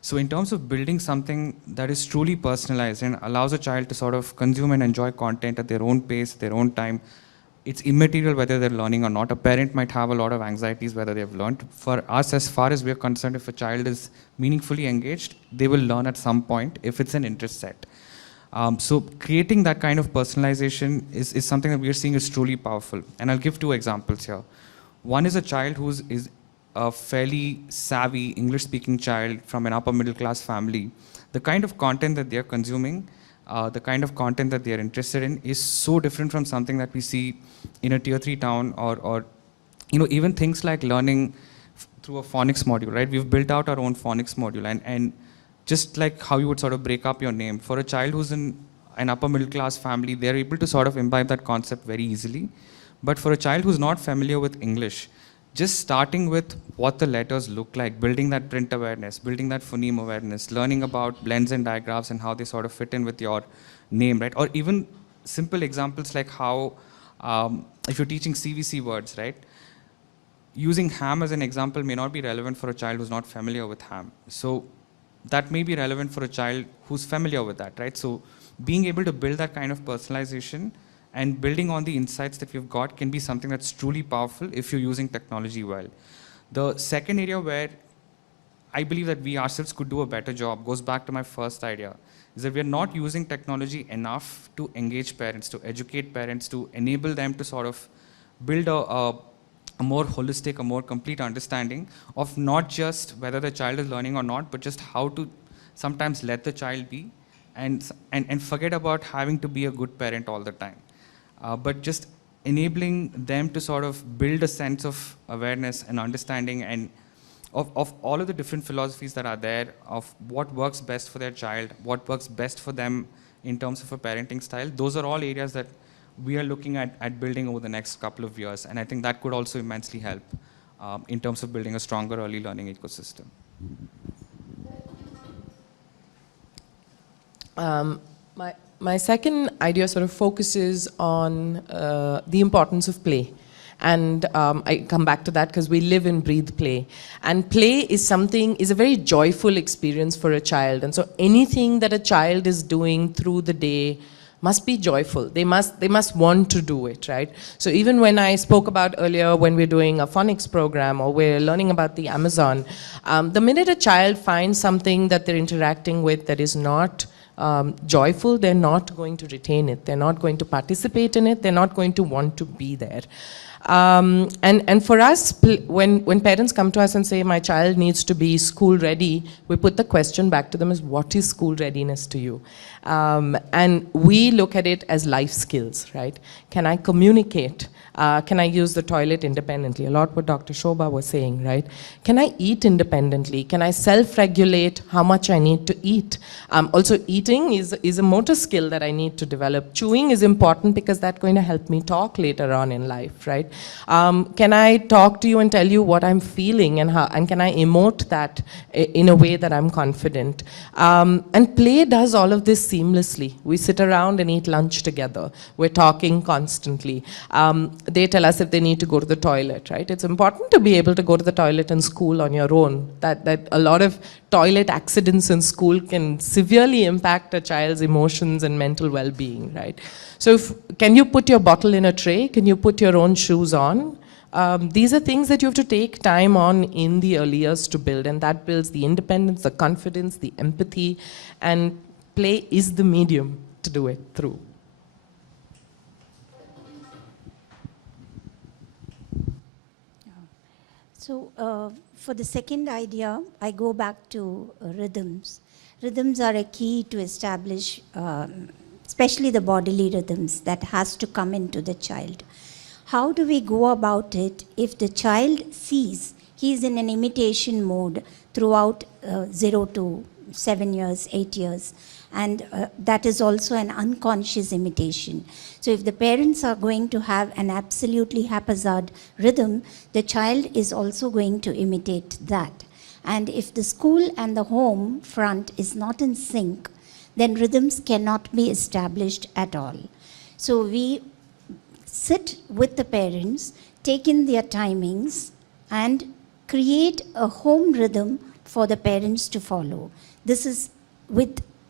So in terms of building something that is truly personalized and allows a child to sort of consume and enjoy content at their own pace, their own time, it's immaterial whether they're learning or not. A parent might have a lot of anxieties whether they've learned. For us, as far as we're concerned, if a child is meaningfully engaged, they will learn at some point if it's an interest set. So creating that kind of personalization is something that we're seeing is truly powerful. And I'll give 2 examples here. One is a child who is a fairly savvy English-speaking child from an upper middle class family. The kind of content that they're consuming, the kind of content that they're interested in is so different from something that we see in a tier 3 town or even things like learning through a phonics module, right? We've built out our own phonics module and just like how you would sort of break up your name, for a child who's in an upper middle class family, they're able to sort of imbibe that concept very easily. But for a child who's not familiar with English, just starting with what the letters look like, building that print awareness, building that phoneme awareness, learning about blends and digraphs and how they sort of fit in with your name, right? Or even simple examples like how, if you're teaching CVC words, right? Using ham as an example may not be relevant for a child who's not familiar with ham. So that may be relevant for a child who's familiar with that, right? So being able to build that kind of personalization and building on the insights that we've got can be something that's truly powerful if you're using technology well. The second area where I believe that we ourselves could do a better job goes back to my first idea, is that we're not using technology enough to engage parents, to educate parents, to enable them to sort of build a more holistic, a more complete understanding of not just whether the child is learning or not, but just how to sometimes let the child be and forget about having to be a good parent all the time. But just enabling them to sort of build a sense of awareness and understanding and of all of the different philosophies that are there, of what works best for their child, what works best for them in terms of a parenting style. Those are all areas that we are looking at building over the next couple of years. And I think that could also immensely help in terms of building a stronger early learning ecosystem. My second idea sort of focuses on the importance of play. And I come back to that because we live and breathe play. And play is a very joyful experience for a child. And so anything that a child is doing through the day must be joyful. They must want to do it, right? So even when I spoke about earlier, when we're doing a phonics program or we're learning about the Amazon, the minute a child finds something that they're interacting with that is not joyful, they're not going to retain it. They're not going to participate in it. They're not going to want to be there. And for us, when parents come to us and say, my child needs to be school ready, we put the question back to them as, what is school readiness to you? And we look at it as life skills, right? Can I communicate? Can I use the toilet independently? A lot what Dr. Shobha was saying, right? Can I eat independently? Can I self-regulate how much I need to eat? Also, eating is a motor skill that I need to develop. Chewing is important because that's going to help me talk later on in life, right? Can I talk to you and tell you what I'm feeling and can I emote that in a way that I'm confident? And play does all of this seamlessly. We sit around and eat lunch together. We're talking constantly. They tell us if they need to go to the toilet, right? It's important to be able to go to the toilet in school on your own. That a lot of toilet accidents in school can severely impact a child's emotions and mental well-being, right? So can you put your bottle in a tray? Can you put your own shoes on? These are things that you have to take time on in the early years to build, and that builds the independence, the confidence, the empathy, and play is the medium to do it through. So for the second idea, I go back to rhythms. Rhythms are a key to establish, especially the bodily rhythms that has to come into the child. How do we go about it if the child sees he's in an imitation mode throughout 0 to 7 years, 8 years, and that is also an unconscious imitation. So if the parents are going to have an absolutely haphazard rhythm, the child is also going to imitate that. And if the school and the home front is not in sync, then rhythms cannot be established at all. So we sit with the parents, take in their timings, and create a home rhythm for the parents to follow. This is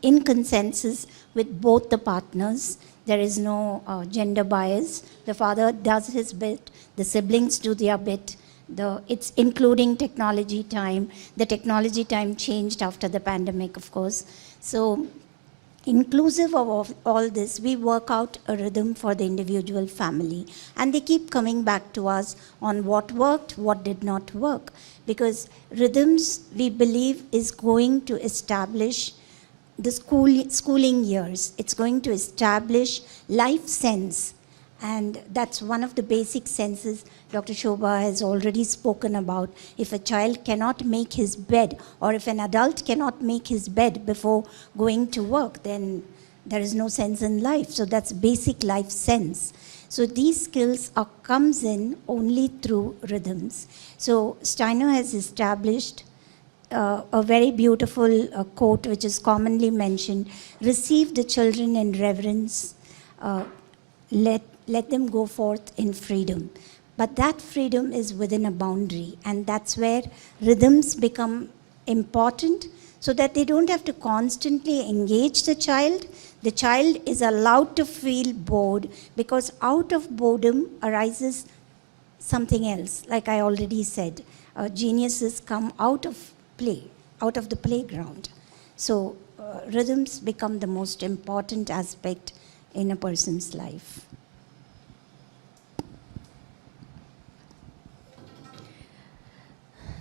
in consensus with both the partners. There is no gender bias. The father does his bit, the siblings do their bit. It's including technology time. The technology time changed after the pandemic, of course. So inclusive of all this, we work out a rhythm for the individual family. And they keep coming back to us on what worked, what did not work. Because rhythms, we believe, is going to establish the schooling years. It's going to establish life sense. And that's one of the basic senses Dr. Shobha has already spoken about. If a child cannot make his bed, or if an adult cannot make his bed before going to work, then there is no sense in life. So that's basic life sense. So these skills comes in only through rhythms. So Steiner has established a very beautiful quote which is commonly mentioned: receive the children in reverence, let them go forth in freedom. But that freedom is within a boundary, and that's where rhythms become important, so that they don't have to constantly engage the child. The child is allowed to feel bored, because out of boredom arises something else. Like I already said, geniuses come out of play, out of the playground. So rhythms become the most important aspect in a person's life.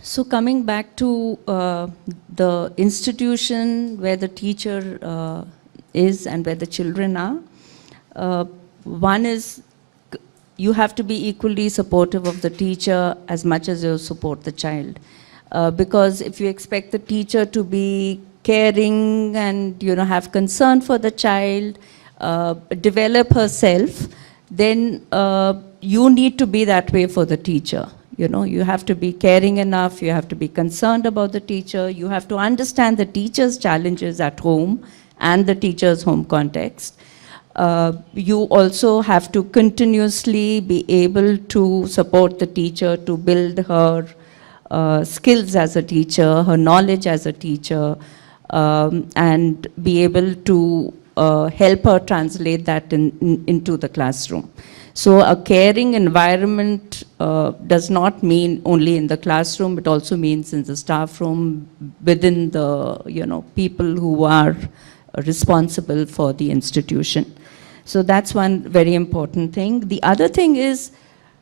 So coming back to the institution where the teacher is and where the children are, one is you have to be equally supportive of the teacher as much as you support the child. Because if you expect the teacher to be caring and have concern for the child, develop herself, then you need to be that way for the teacher. You have to be caring enough, you have to be concerned about the teacher, you have to understand the teacher's challenges at home and the teacher's home context. You also have to continuously be able to support the teacher to build her skills as a teacher, her knowledge as a teacher, and be able to help her translate that into the classroom. So a caring environment does not mean only in the classroom, it also means in the staff room, within the people who are responsible for the institution. So that's one very important thing. The other thing is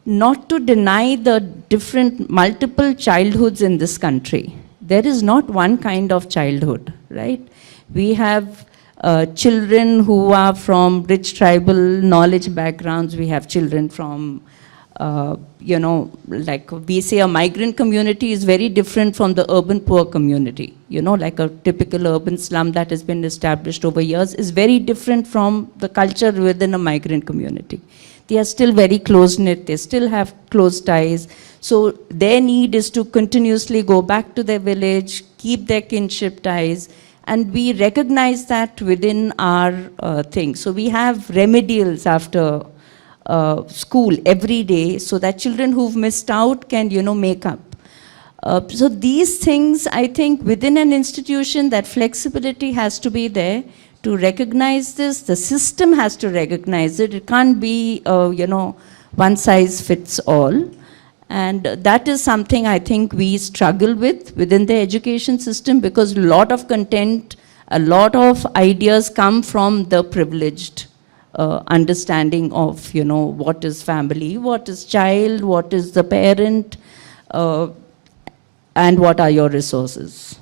not to deny the different multiple childhoods in this country. There is not one kind of childhood, right? We have children who are from rich tribal knowledge backgrounds. We have children from, like we say a migrant community is very different from the urban poor community. Like a typical urban slum that has been established over years is very different from the culture within a migrant community. They are still very close-knit, they still have close ties. So their need is to continuously go back to their village, keep their kinship ties, and we recognize that within our thing. So we have remedials after school every day so that children who've missed out can, make up. So these things, I think, within an institution, that flexibility has to be there to recognize this. The system has to recognize it. It can't be, one size fits all. And that is something I think we struggle with within the education system, because a lot of content, a lot of ideas come from the privileged understanding of, what is family, what is child, what is the parent, and what are your resources.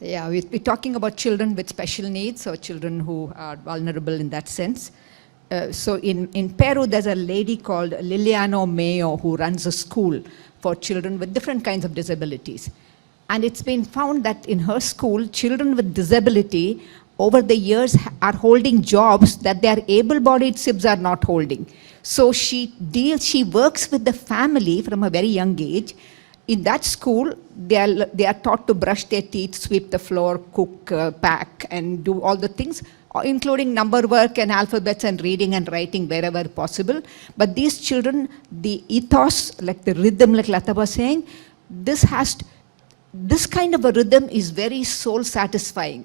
Yeah, we're talking about children with special needs, or children who are vulnerable in that sense. So in Peru, there's a lady called Liliana Mayo who runs a school for children with different kinds of disabilities. And it's been found that in her school, children with disability over the years are holding jobs that their able-bodied sibs are not holding. So she works with the family from a very young age. In that school, they are taught to brush their teeth, sweep the floor, cook, pack, and do all the things, including number work and alphabets and reading and writing wherever possible. But these children, the ethos, like the rhythm, like Lata was saying, this kind of a rhythm is very soul satisfying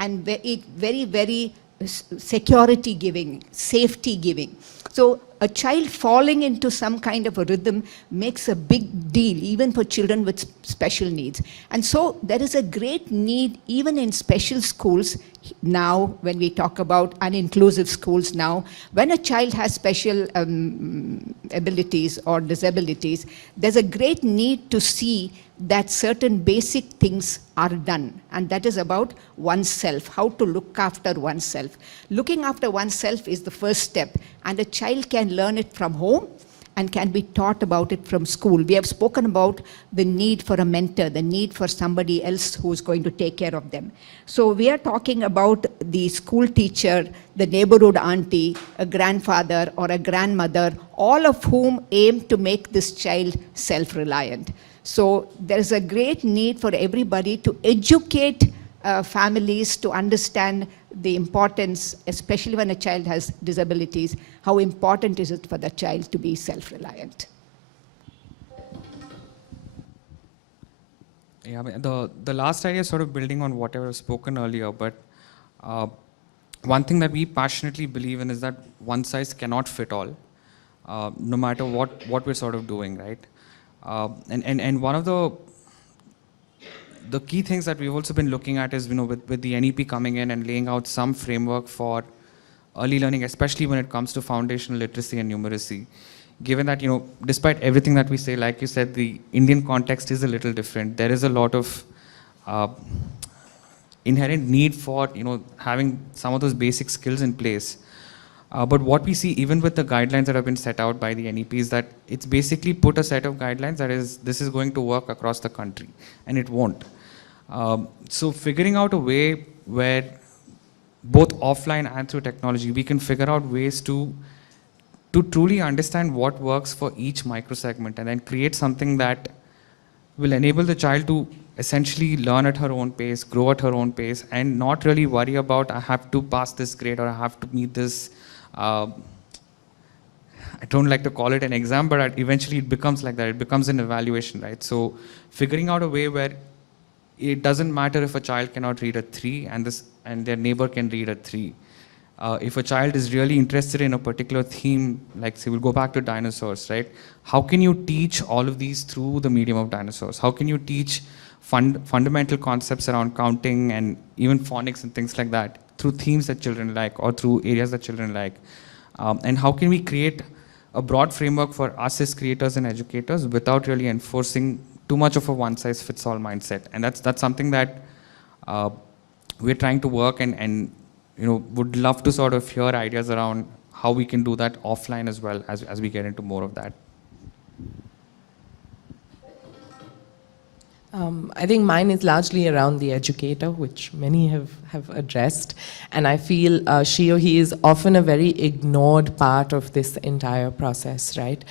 and very, very security giving, safety giving. So a child falling into some kind of a rhythm makes a big deal, even for children with special needs. And so there is a great need, even in special schools now, when we talk about uninclusive schools now, when a child has special abilities or disabilities, there's a great need to see that certain basic things are done. And that is about oneself, how to look after oneself. Looking after oneself is the first step, and a child can learn it from home and can be taught about it from school. We have spoken about the need for a mentor, the need for somebody else who's going to take care of them. So we are talking about the school teacher, the neighborhood auntie, a grandfather or a grandmother, all of whom aim to make this child self-reliant. So there's a great need for everybody to educate families to understand the importance, especially when a child has disabilities, how important is it for the child to be self-reliant. Yeah, I mean, the last idea is sort of building on whatever was spoken earlier, but one thing that we passionately believe in is that one size cannot fit all, no matter what we're sort of doing, right? And one of the key things that we've also been looking at is, with the NEP coming in and laying out some framework for early learning, especially when it comes to foundational literacy and numeracy. Given that, despite everything that we say, like you said, the Indian context is a little different. There is a lot of inherent need for, having some of those basic skills in place. But what we see, even with the guidelines that have been set out by the NEP, is that it's basically put a set of guidelines that is, this is going to work across the country, and it won't. So figuring out a way where both offline and through technology, we can figure out ways to truly understand what works for each microsegment and then create something that will enable the child to essentially learn at her own pace, grow at her own pace, and not really worry about I have to pass this grade or I have to meet this. I don't like to call it an exam, but eventually it becomes like that. It becomes an evaluation, right? So figuring out a way where it doesn't matter if a child cannot read a 3 and their neighbor can read a 3. If a child is really interested in a particular theme, like say we'll go back to dinosaurs, right? How can you teach all of these through the medium of dinosaurs? How can you teach fundamental concepts around counting and even phonics and things like that through themes that children like or through areas that children like? And how can we create a broad framework for us as creators and educators without really enforcing too much of a one-size-fits-all mindset? And that's something that we're trying to work and would love to sort of hear ideas around how we can do that offline as well as we get into more of that. I think mine is largely around the educator, which many have addressed. And I feel she or he is often a very ignored part of this entire process, right?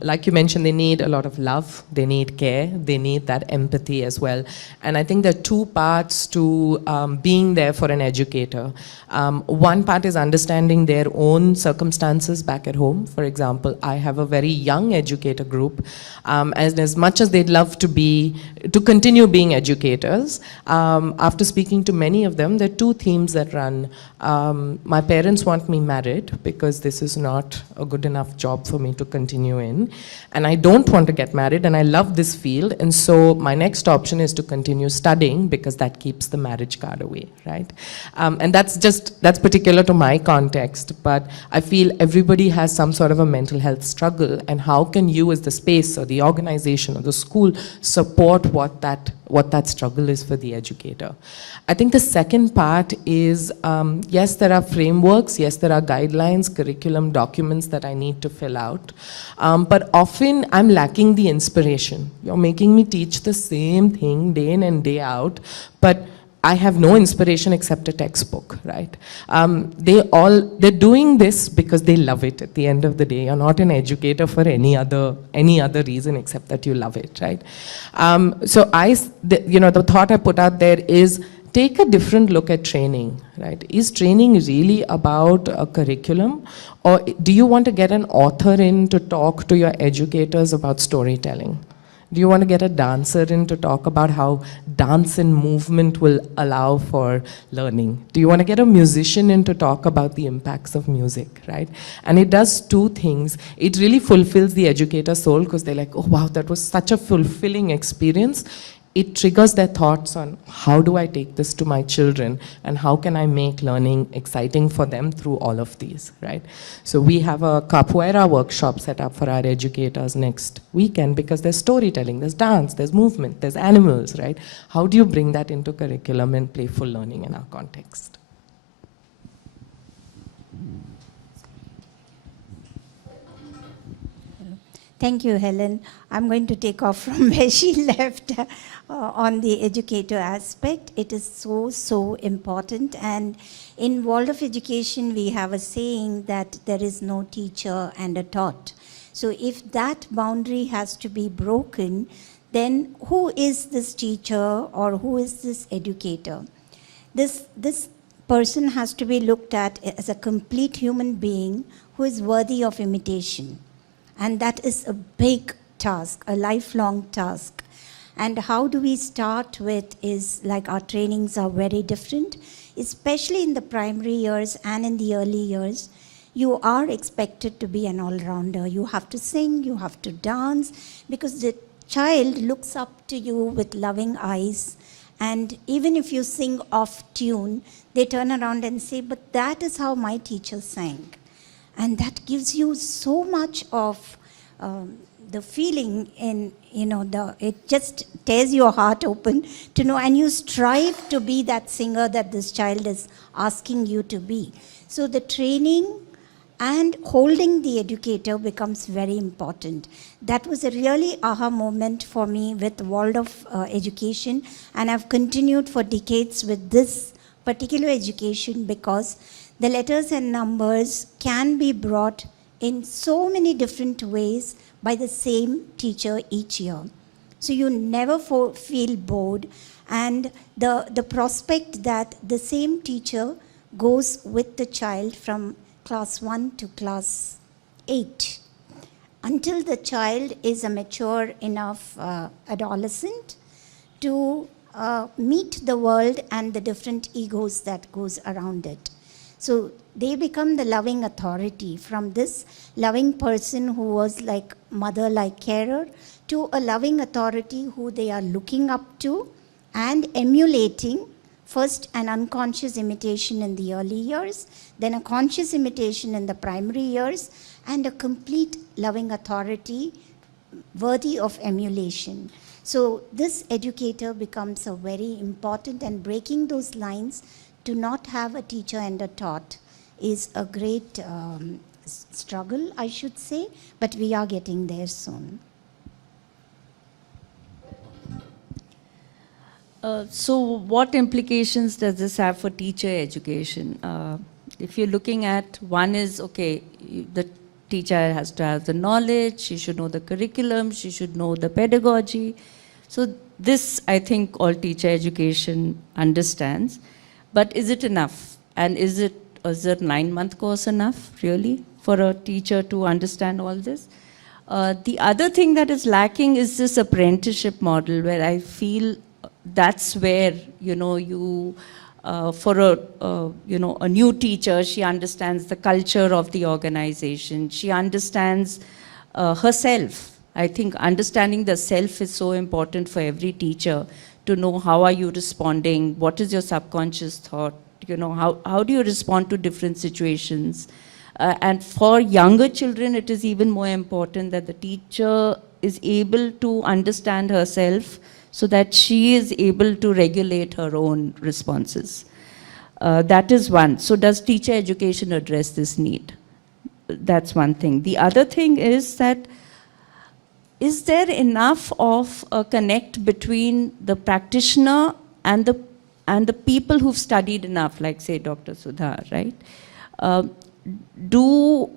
Like you mentioned, they need a lot of love, they need care, they need that empathy as well. And I think there are two parts to being there for an educator. One part is understanding their own circumstances back at home. For example, I have a very young educator group, and as much as they'd love to continue being educators, after speaking to many of them, there are two themes that run. My parents want me married because this is not a good enough job for me to continue in, and I don't want to get married, and I love this field, and so my next option is to continue studying because that keeps the marriage card away, right? And that's particular to my context, but I feel everybody has some sort of a mental health struggle, and how can you as the space or the organization or the school support what that struggle is for the educator? I think the second part is, yes, there are frameworks, yes, there are guidelines, curriculum documents that I need to fill out, but often I'm lacking the inspiration. You're making me teach the same thing day in and day out, but I have no inspiration except a textbook, right? They're doing this because they love it at the end of the day. You're not an educator for any other reason except that you love it, right? So the thought I put out there is, take a different look at training, right? Is training really about a curriculum? Or do you want to get an author in to talk to your educators about storytelling? Do you want to get a dancer in to talk about how dance and movement will allow for learning? Do you want to get a musician in to talk about the impacts of music, right? And it does two things. It really fulfills the educator's soul because they're like, oh wow, that was such a fulfilling experience. It triggers their thoughts on how do I take this to my children and how can I make learning exciting for them through all of these, right? So we have a capoeira workshop set up for our educators next weekend because there's storytelling, there's dance, there's movement, there's animals, right? How do you bring that into curriculum and playful learning in our context? Thank you, Helen. I'm going to take off from where she left on the educator aspect. It is so important. And in world of education, we have a saying that there is no teacher and a taught. So if that boundary has to be broken, then who is this teacher or who is this educator? This person has to be looked at as a complete human being who is worthy of imitation. And that is a big task, a lifelong task. And how do we start with is, like, our trainings are very different, especially in the primary years and in the early years. You are expected to be an all-rounder. You have to sing, you have to dance, because the child looks up to you with loving eyes. And even if you sing off tune, they turn around and say, but that is how my teacher sang. And that gives you so much of the feeling in, it just tears your heart open to know, and you strive to be that singer that this child is asking you to be. So the training and holding the educator becomes very important. That was a really aha moment for me with Waldorf education, and I've continued for decades with this particular education because the letters and numbers can be brought in so many different ways by the same teacher each year. So you never feel bored. And the prospect that the same teacher goes with the child from class 1 to class 8 until the child is a mature enough adolescent to meet the world and the different egos that goes around it. So they become the loving authority, from this loving person who was like mother-like carer to a loving authority who they are looking up to and emulating. First an unconscious imitation in the early years, then a conscious imitation in the primary years, and a complete loving authority worthy of emulation. So this educator becomes a very important, and breaking those lines to not have a teacher and a taught is a great struggle, I should say, but we are getting there soon. So what implications does this have for teacher education? If you're looking at, one is, okay, the teacher has to have the knowledge, she should know the curriculum, she should know the pedagogy. So this, I think, all teacher education understands. But is it enough? And is a 9-month course enough, really, for a teacher to understand all this? The other thing that is lacking is this apprenticeship model, where I feel that's where, for a new teacher, she understands the culture of the organization. She understands herself. I think understanding the self is so important for every teacher, to know how are you responding, what is your subconscious thought, how do you respond to different situations. And for younger children, it is even more important that the teacher is able to understand herself, so that she is able to regulate her own responses. That is one. So does teacher education address this need? That's one thing. The other thing is that, is there enough of a connect between the practitioner and the people who've studied enough, like say Dr. Sudha, right? Do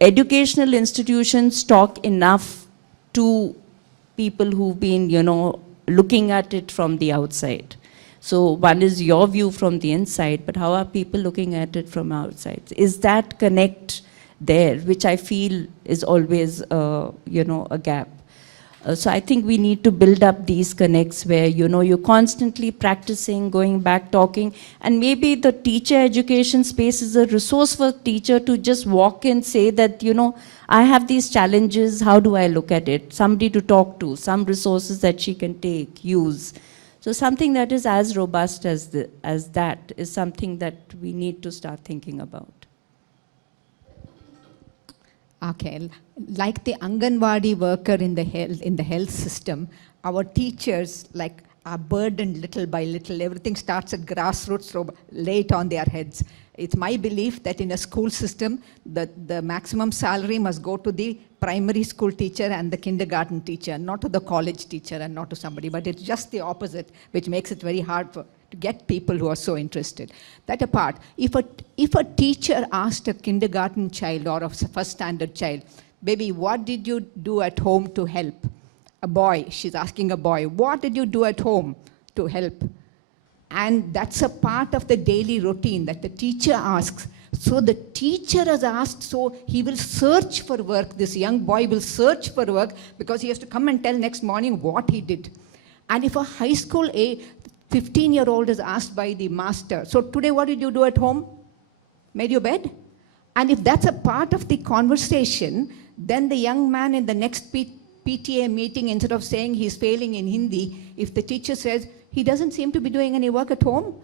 educational institutions talk enough to people who've been, looking at it from the outside? So one is your view from the inside, but how are people looking at it from outside? Is that connect there, which I feel is always, a gap? So I think we need to build up these connects where, you're constantly practicing, going back, talking, and maybe the teacher education space is a resource for teacher to just walk in, say that, I have these challenges, how do I look at it? Somebody to talk to, some resources that she can take, use. So something that is as robust as that is something that we need to start thinking about. Okay, like the Anganwadi worker in the health system, our teachers are burdened little by little. Everything starts at grassroots, so lay it on their heads. It's my belief that in a school system, the maximum salary must go to the primary school teacher and the kindergarten teacher, not to the college teacher and not to somebody, but it's just the opposite, which makes it very hard to get people who are so interested. That apart, if a teacher asked a kindergarten child or a first standard child, baby, what did you do at home to help? A boy, she's asking a boy, what did you do at home to help? And that's a part of the daily routine that the teacher asks. So the teacher has asked, so he will search for work. This young boy will search for work because he has to come and tell next morning what he did. And if a high school 15-year-old is asked by the master, so today what did you do at home? Made your bed? And if that's a part of the conversation, then the young man in the next PTA meeting, instead of saying he's failing in Hindi, if the teacher says, he doesn't seem to be doing any work at home,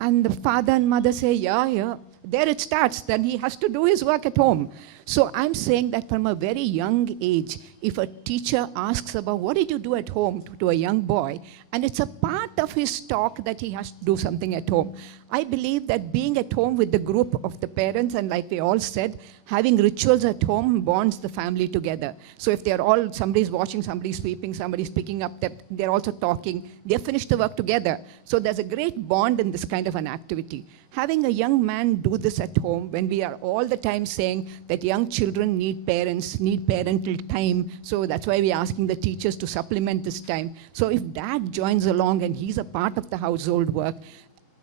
and the father and mother say, yeah, there it starts, then he has to do his work at home. So I'm saying that from a very young age, if a teacher asks about what did you do at home to a young boy, and it's a part of his talk that he has to do something at home. I believe that being at home with the group of the parents, and like we all said, having rituals at home bonds the family together. So if they're all, somebody's washing, somebody's sweeping, somebody's picking up, they're also talking, they've finished the work together. So there's a great bond in this kind of an activity. Having a young man doing do this at home when we are all the time saying that young children need parents, need parental time. So that's why we're asking the teachers to supplement this time. So if dad joins along and he's a part of the household work,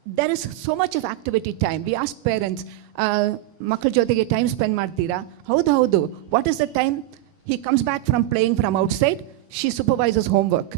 there is so much of activity time. We ask parents, ಮಕ್ಕಳ ಜೊತೆಗೆ time spend ಮಾಡ್ತೀರಾ? ಹೌದು. What is the time? He comes back from playing from outside, she supervises homework.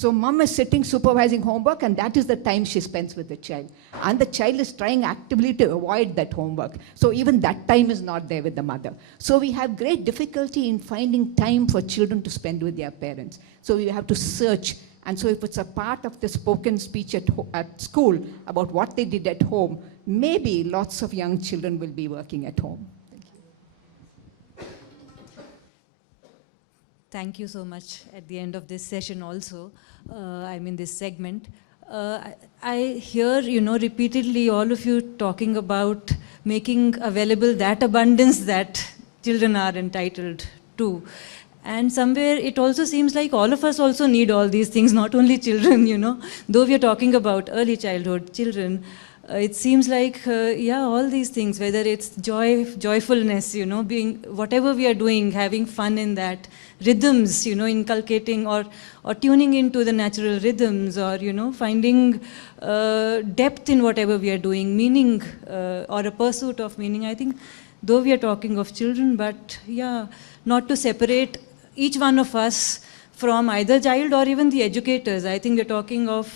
So mom is sitting supervising homework, and that is the time she spends with the child. And the child is trying actively to avoid that homework. So even that time is not there with the mother. So we have great difficulty in finding time for children to spend with their parents. So we have to search. And so if it's a part of the spoken speech at school about what they did at home, maybe lots of young children will be working at home. Thank you so much at the end of this session also, this segment. I hear, repeatedly all of you talking about making available that abundance that children are entitled to. And somewhere it also seems like all of us also need all these things, not only children, Though we are talking about early childhood children, it seems like, all these things, whether it's joyfulness, being, whatever we are doing, having fun in that, rhythms, inculcating or tuning into the natural rhythms, or, finding depth in whatever we are doing, meaning, or a pursuit of meaning. I think, though we are talking of children, but not to separate each one of us from either child or even the educators. I think we're talking of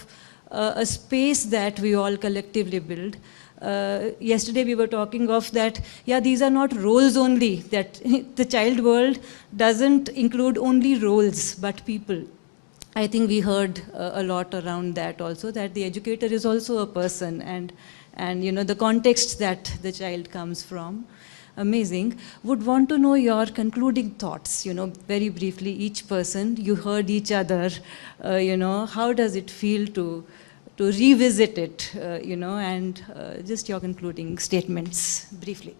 a space that we all collectively build. Yesterday we were talking of that, these are not roles only, that the child world doesn't include only roles, but people. I think we heard a lot around that also, that the educator is also a person, and the context that the child comes from. Amazing. Would want to know your concluding thoughts, very briefly, each person. You heard each other, how does it feel to revisit it, and just your concluding statements, briefly.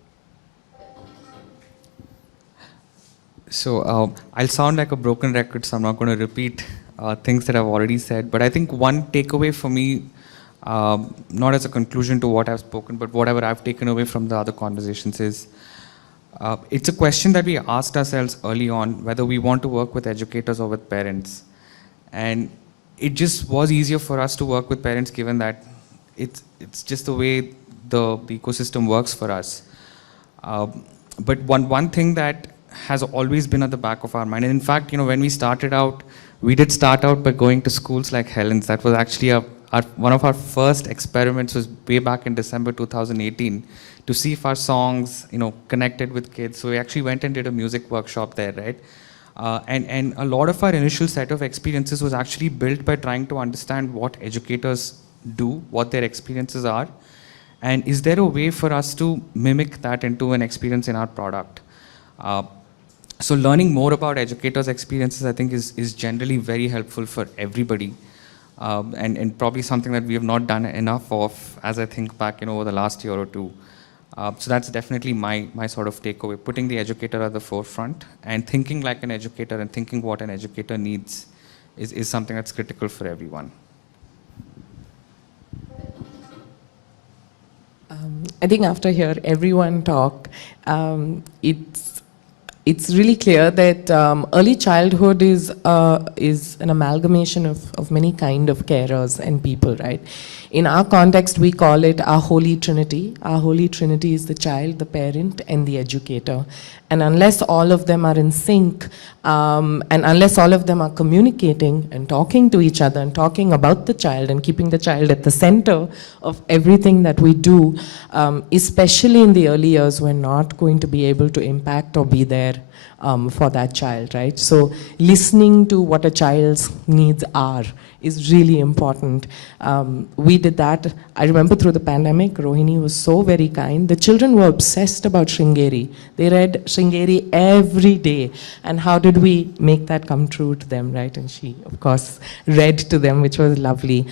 So I'll sound like a broken record, so I'm not going to repeat things that I've already said. But I think one takeaway for me, not as a conclusion to what I've spoken, but whatever I've taken away from the other conversations is, it's a question that we asked ourselves early on, whether we want to work with educators or with parents. And it just was easier for us to work with parents, given that it's just the way the ecosystem works for us. But one thing that has always been at the back of our mind, and in fact, when we started out, we did start out by going to schools like Helen's. That was actually one of our first experiments, was way back in December 2018, to see if our songs, connected with kids. So we actually went and did a music workshop there, right? And a lot of our initial set of experiences was actually built by trying to understand what educators do, what their experiences are, and is there a way for us to mimic that into an experience in our product. So learning more about educators' experiences, I think, is generally very helpful for everybody, and probably something that we have not done enough of, as I think back over the last year or two. So that's definitely my sort of takeaway, putting the educator at the forefront and thinking like an educator and thinking what an educator needs is something that's critical for everyone. I think after hear everyone talk, it's really clear that early childhood is an amalgamation of many kind of carers and people, right? In our context, we call it our Holy Trinity. Our Holy Trinity is the child, the parent, and the educator. And unless all of them are in sync, and unless all of them are communicating and talking to each other and talking about the child and keeping the child at the center of everything that we do, especially in the early years, we're not going to be able to impact or be there for that child, right? So listening to what a child's needs are is really important. We did that. I remember through the pandemic, Rohini was so very kind. The children were obsessed about Sringeri. They read Sringeri every day. And how did we make that come true to them, right? And she, of course, read to them, which was lovely.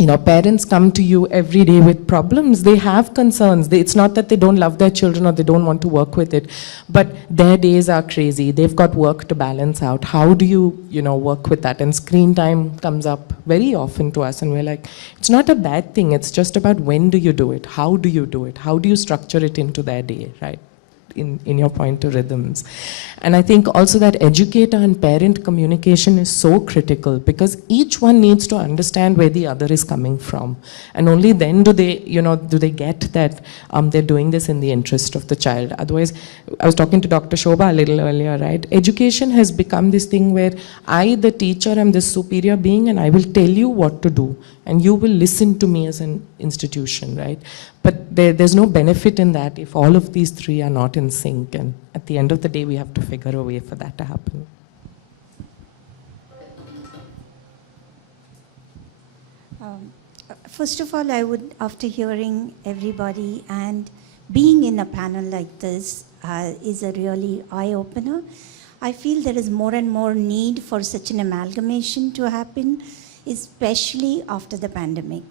Parents come to you every day with problems. They have concerns. It's not that they don't love their children or they don't want to work with it, but their days are crazy. They've got work to balance out. How do you, work with that? And screen time comes up very often to us, and we're like, it's not a bad thing. It's just about when do you do it? How do you do it? How do you structure it into their day, right? In your pointer rhythms. And I think also that educator and parent communication is so critical, because each one needs to understand where the other is coming from. And only then do they, do they get that they're doing this in the interest of the child. Otherwise, I was talking to Dr. Shobha a little earlier, right? Education has become this thing where I, the teacher, am this superior being and I will tell you what to do. And you will listen to me as an institution, right? But there's no benefit in that if all of these three are not in sync. And at the end of the day, we have to figure a way for that to happen. First of all, I would, after hearing everybody and being in a panel like this is a really eye-opener. I feel there is more and more need for such an amalgamation to happen, especially after the pandemic,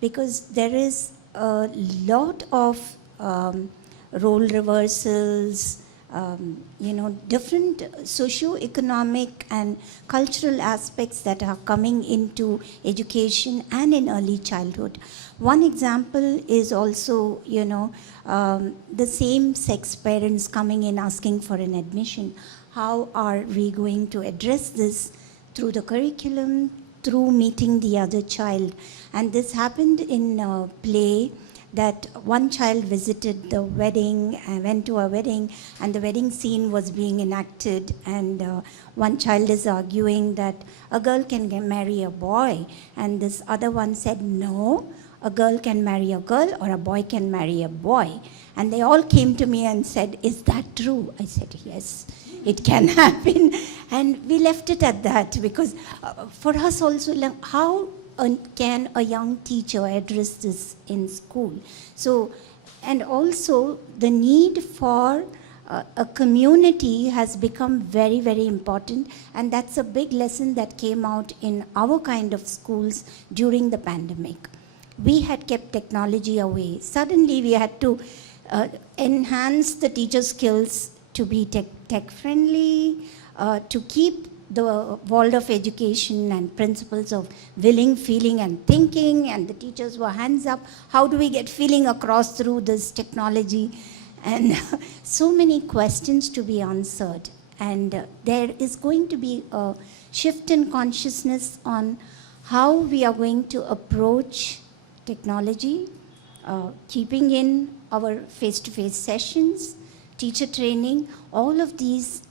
because there is a lot of role reversals, different socio-economic and cultural aspects that are coming into education and in early childhood. One example is also, the same-sex parents coming in asking for an admission. How are we going to address this through the curriculum, through meeting the other child? And this happened in a play that one child visited the wedding and went to a wedding, and the wedding scene was being enacted, and one child is arguing that a girl can marry a boy, and this other one said, no, a girl can marry a girl or a boy can marry a boy. And they all came to me and said, is that true? I said, yes, it can happen. And we left it at that, because for us also, how can a young teacher address this in school? So, and also the need for a community has become very, very important, and that's a big lesson that came out in our kind of schools during the pandemic. We had kept technology away. Suddenly we had to enhance the teacher skills to be tech friendly, to keep the world of education and principles of willing, feeling, and thinking, and the teachers were hands up. How do we get feeling across through this technology? And so many questions to be answered. And there is going to be a shift in consciousness on how we are going to approach technology, keeping in our face-to-face sessions, teacher training. All of these,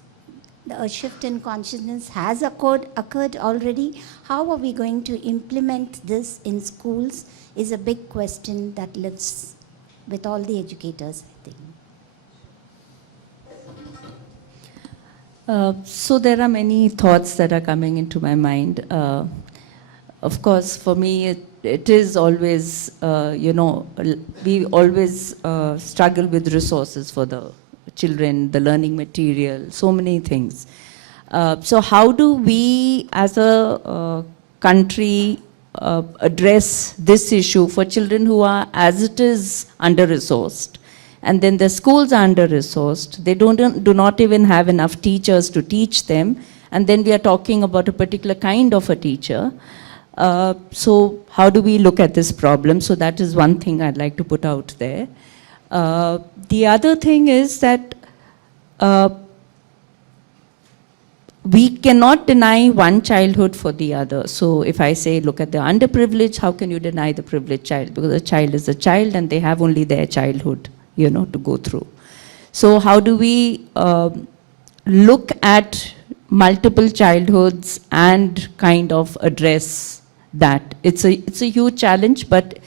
a shift in consciousness has occurred already. How are we going to implement this in schools is a big question that lives with all the educators, I think. So there are many thoughts that are coming into my mind. Of course, for me, it is always, we always struggle with resources for the children, the learning material, so many things. So how do we as a country address this issue for children who are, as it is, under-resourced? And then the schools are under-resourced. They do not even have enough teachers to teach them. And then we are talking about a particular kind of a teacher. So how do we look at this problem? So that is one thing I'd like to put out there. The other thing is that we cannot deny one childhood for the other. So if I say, look at the underprivileged, how can you deny the privileged child? Because a child is a child and they have only their childhood, to go through. So how do we look at multiple childhoods and kind of address that? It's a huge challenge, but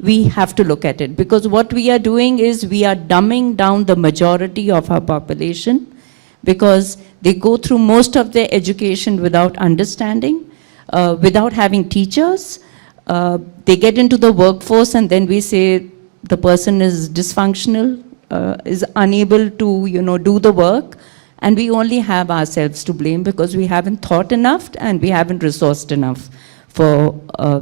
we have to look at it, because what we are doing is we are dumbing down the majority of our population, because they go through most of their education without understanding, without having teachers. They get into the workforce and then we say the person is dysfunctional, is unable to do the work, and we only have ourselves to blame because we haven't thought enough and we haven't resourced enough for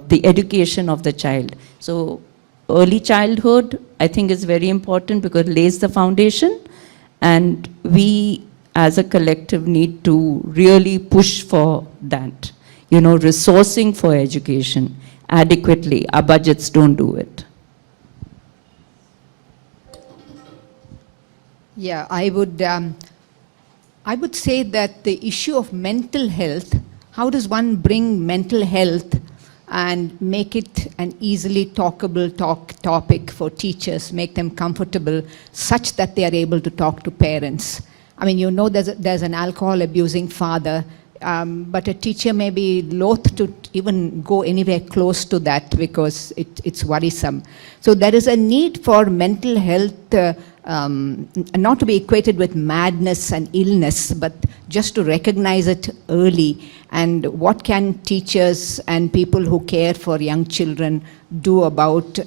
the education of the child. So early childhood, I think, is very important because it lays the foundation, and we as a collective need to really push for that. You know, resourcing for education adequately. Our budgets don't do it. Yeah, I would say that the issue of mental health, how does one bring mental health and make it an easily talkable topic for teachers, make them comfortable such that they are able to talk to parents? I mean, you know, there's an alcohol abusing father, but a teacher may be loath to even go anywhere close to that because it's worrisome. So there is a need for mental health, not to be equated with madness and illness, but just to recognize it early. And what can teachers and people who care for young children do about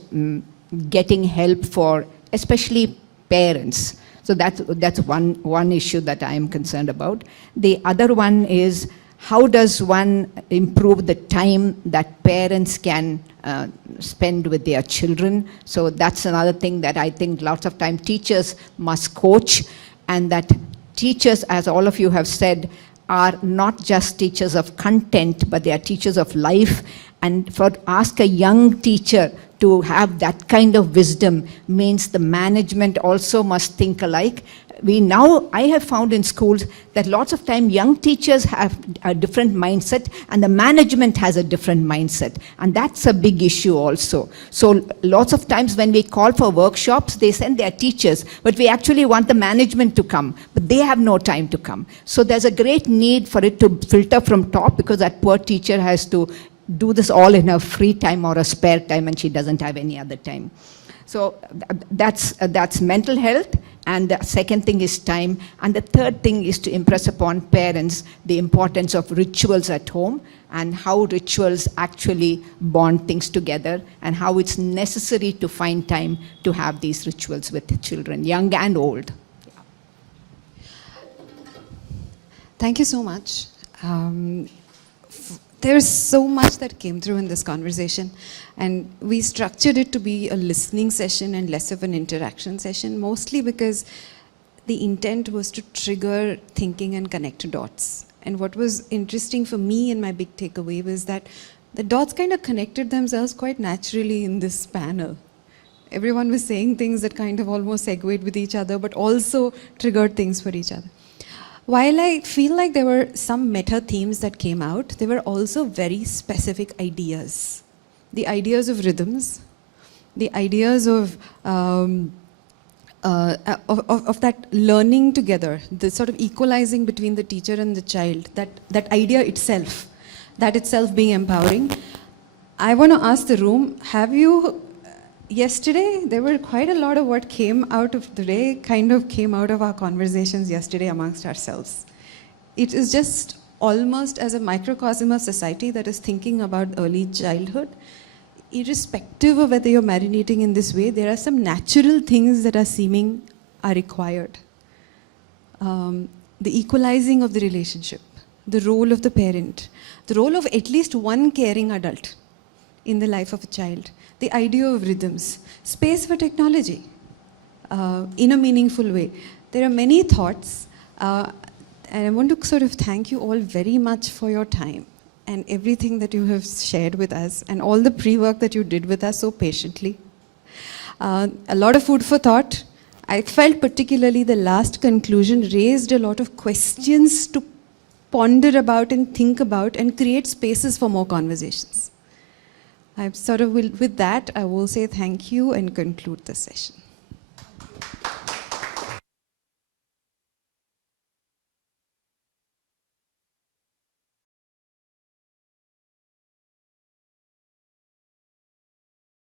getting help for, especially parents? So that's one issue that I am concerned about. The other one is, how does one improve the time that parents can spend with their children? So that's another thing that I think lots of time teachers must coach, and that teachers, as all of you have said, are not just teachers of content, but they are teachers of life. And for ask a young teacher to have that kind of wisdom means the management also must think alike. I have found in schools that lots of time young teachers have a different mindset and the management has a different mindset. And that's a big issue also. So lots of times when we call for workshops, they send their teachers, but we actually want the management to come, but they have no time to come. So there's a great need for it to filter from top, because that poor teacher has to do this all in her free time or a spare time, and she doesn't have any other time. So that's mental health, and the second thing is time, and the third thing is to impress upon parents the importance of rituals at home, and how rituals actually bond things together, and how it's necessary to find time to have these rituals with children, young and old. Thank you so much. There's so much that came through in this conversation, and we structured it to be a listening session and less of an interaction session, mostly because the intent was to trigger thinking and connect dots. And what was interesting for me and my big takeaway was that the dots kind of connected themselves quite naturally in this panel. Everyone was saying things that kind of almost segued with each other, but also triggered things for each other. While I feel like there were some meta themes that came out, there were also very specific ideas. The ideas of rhythms, the ideas of that learning together, the sort of equalizing between the teacher and the child, that idea itself, that itself being empowering. I want to ask the room, have you, yesterday, there were quite a lot of what came out of the day, kind of came out of our conversations yesterday amongst ourselves. It is just almost as a microcosm of society that is thinking about early childhood. Irrespective of whether you're marinating in this way, there are some natural things that are required. The equalizing of the relationship, the role of the parent, the role of at least one caring adult in the life of a child, the idea of rhythms, space for technology in a meaningful way. There are many thoughts, and I want to sort of thank you all very much for your time and everything that you have shared with us, and all the pre-work that you did with us so patiently. A lot of food for thought. I felt particularly the last conclusion raised a lot of questions to ponder about and think about and create spaces for more conversations. With that, I will say thank you and conclude the session.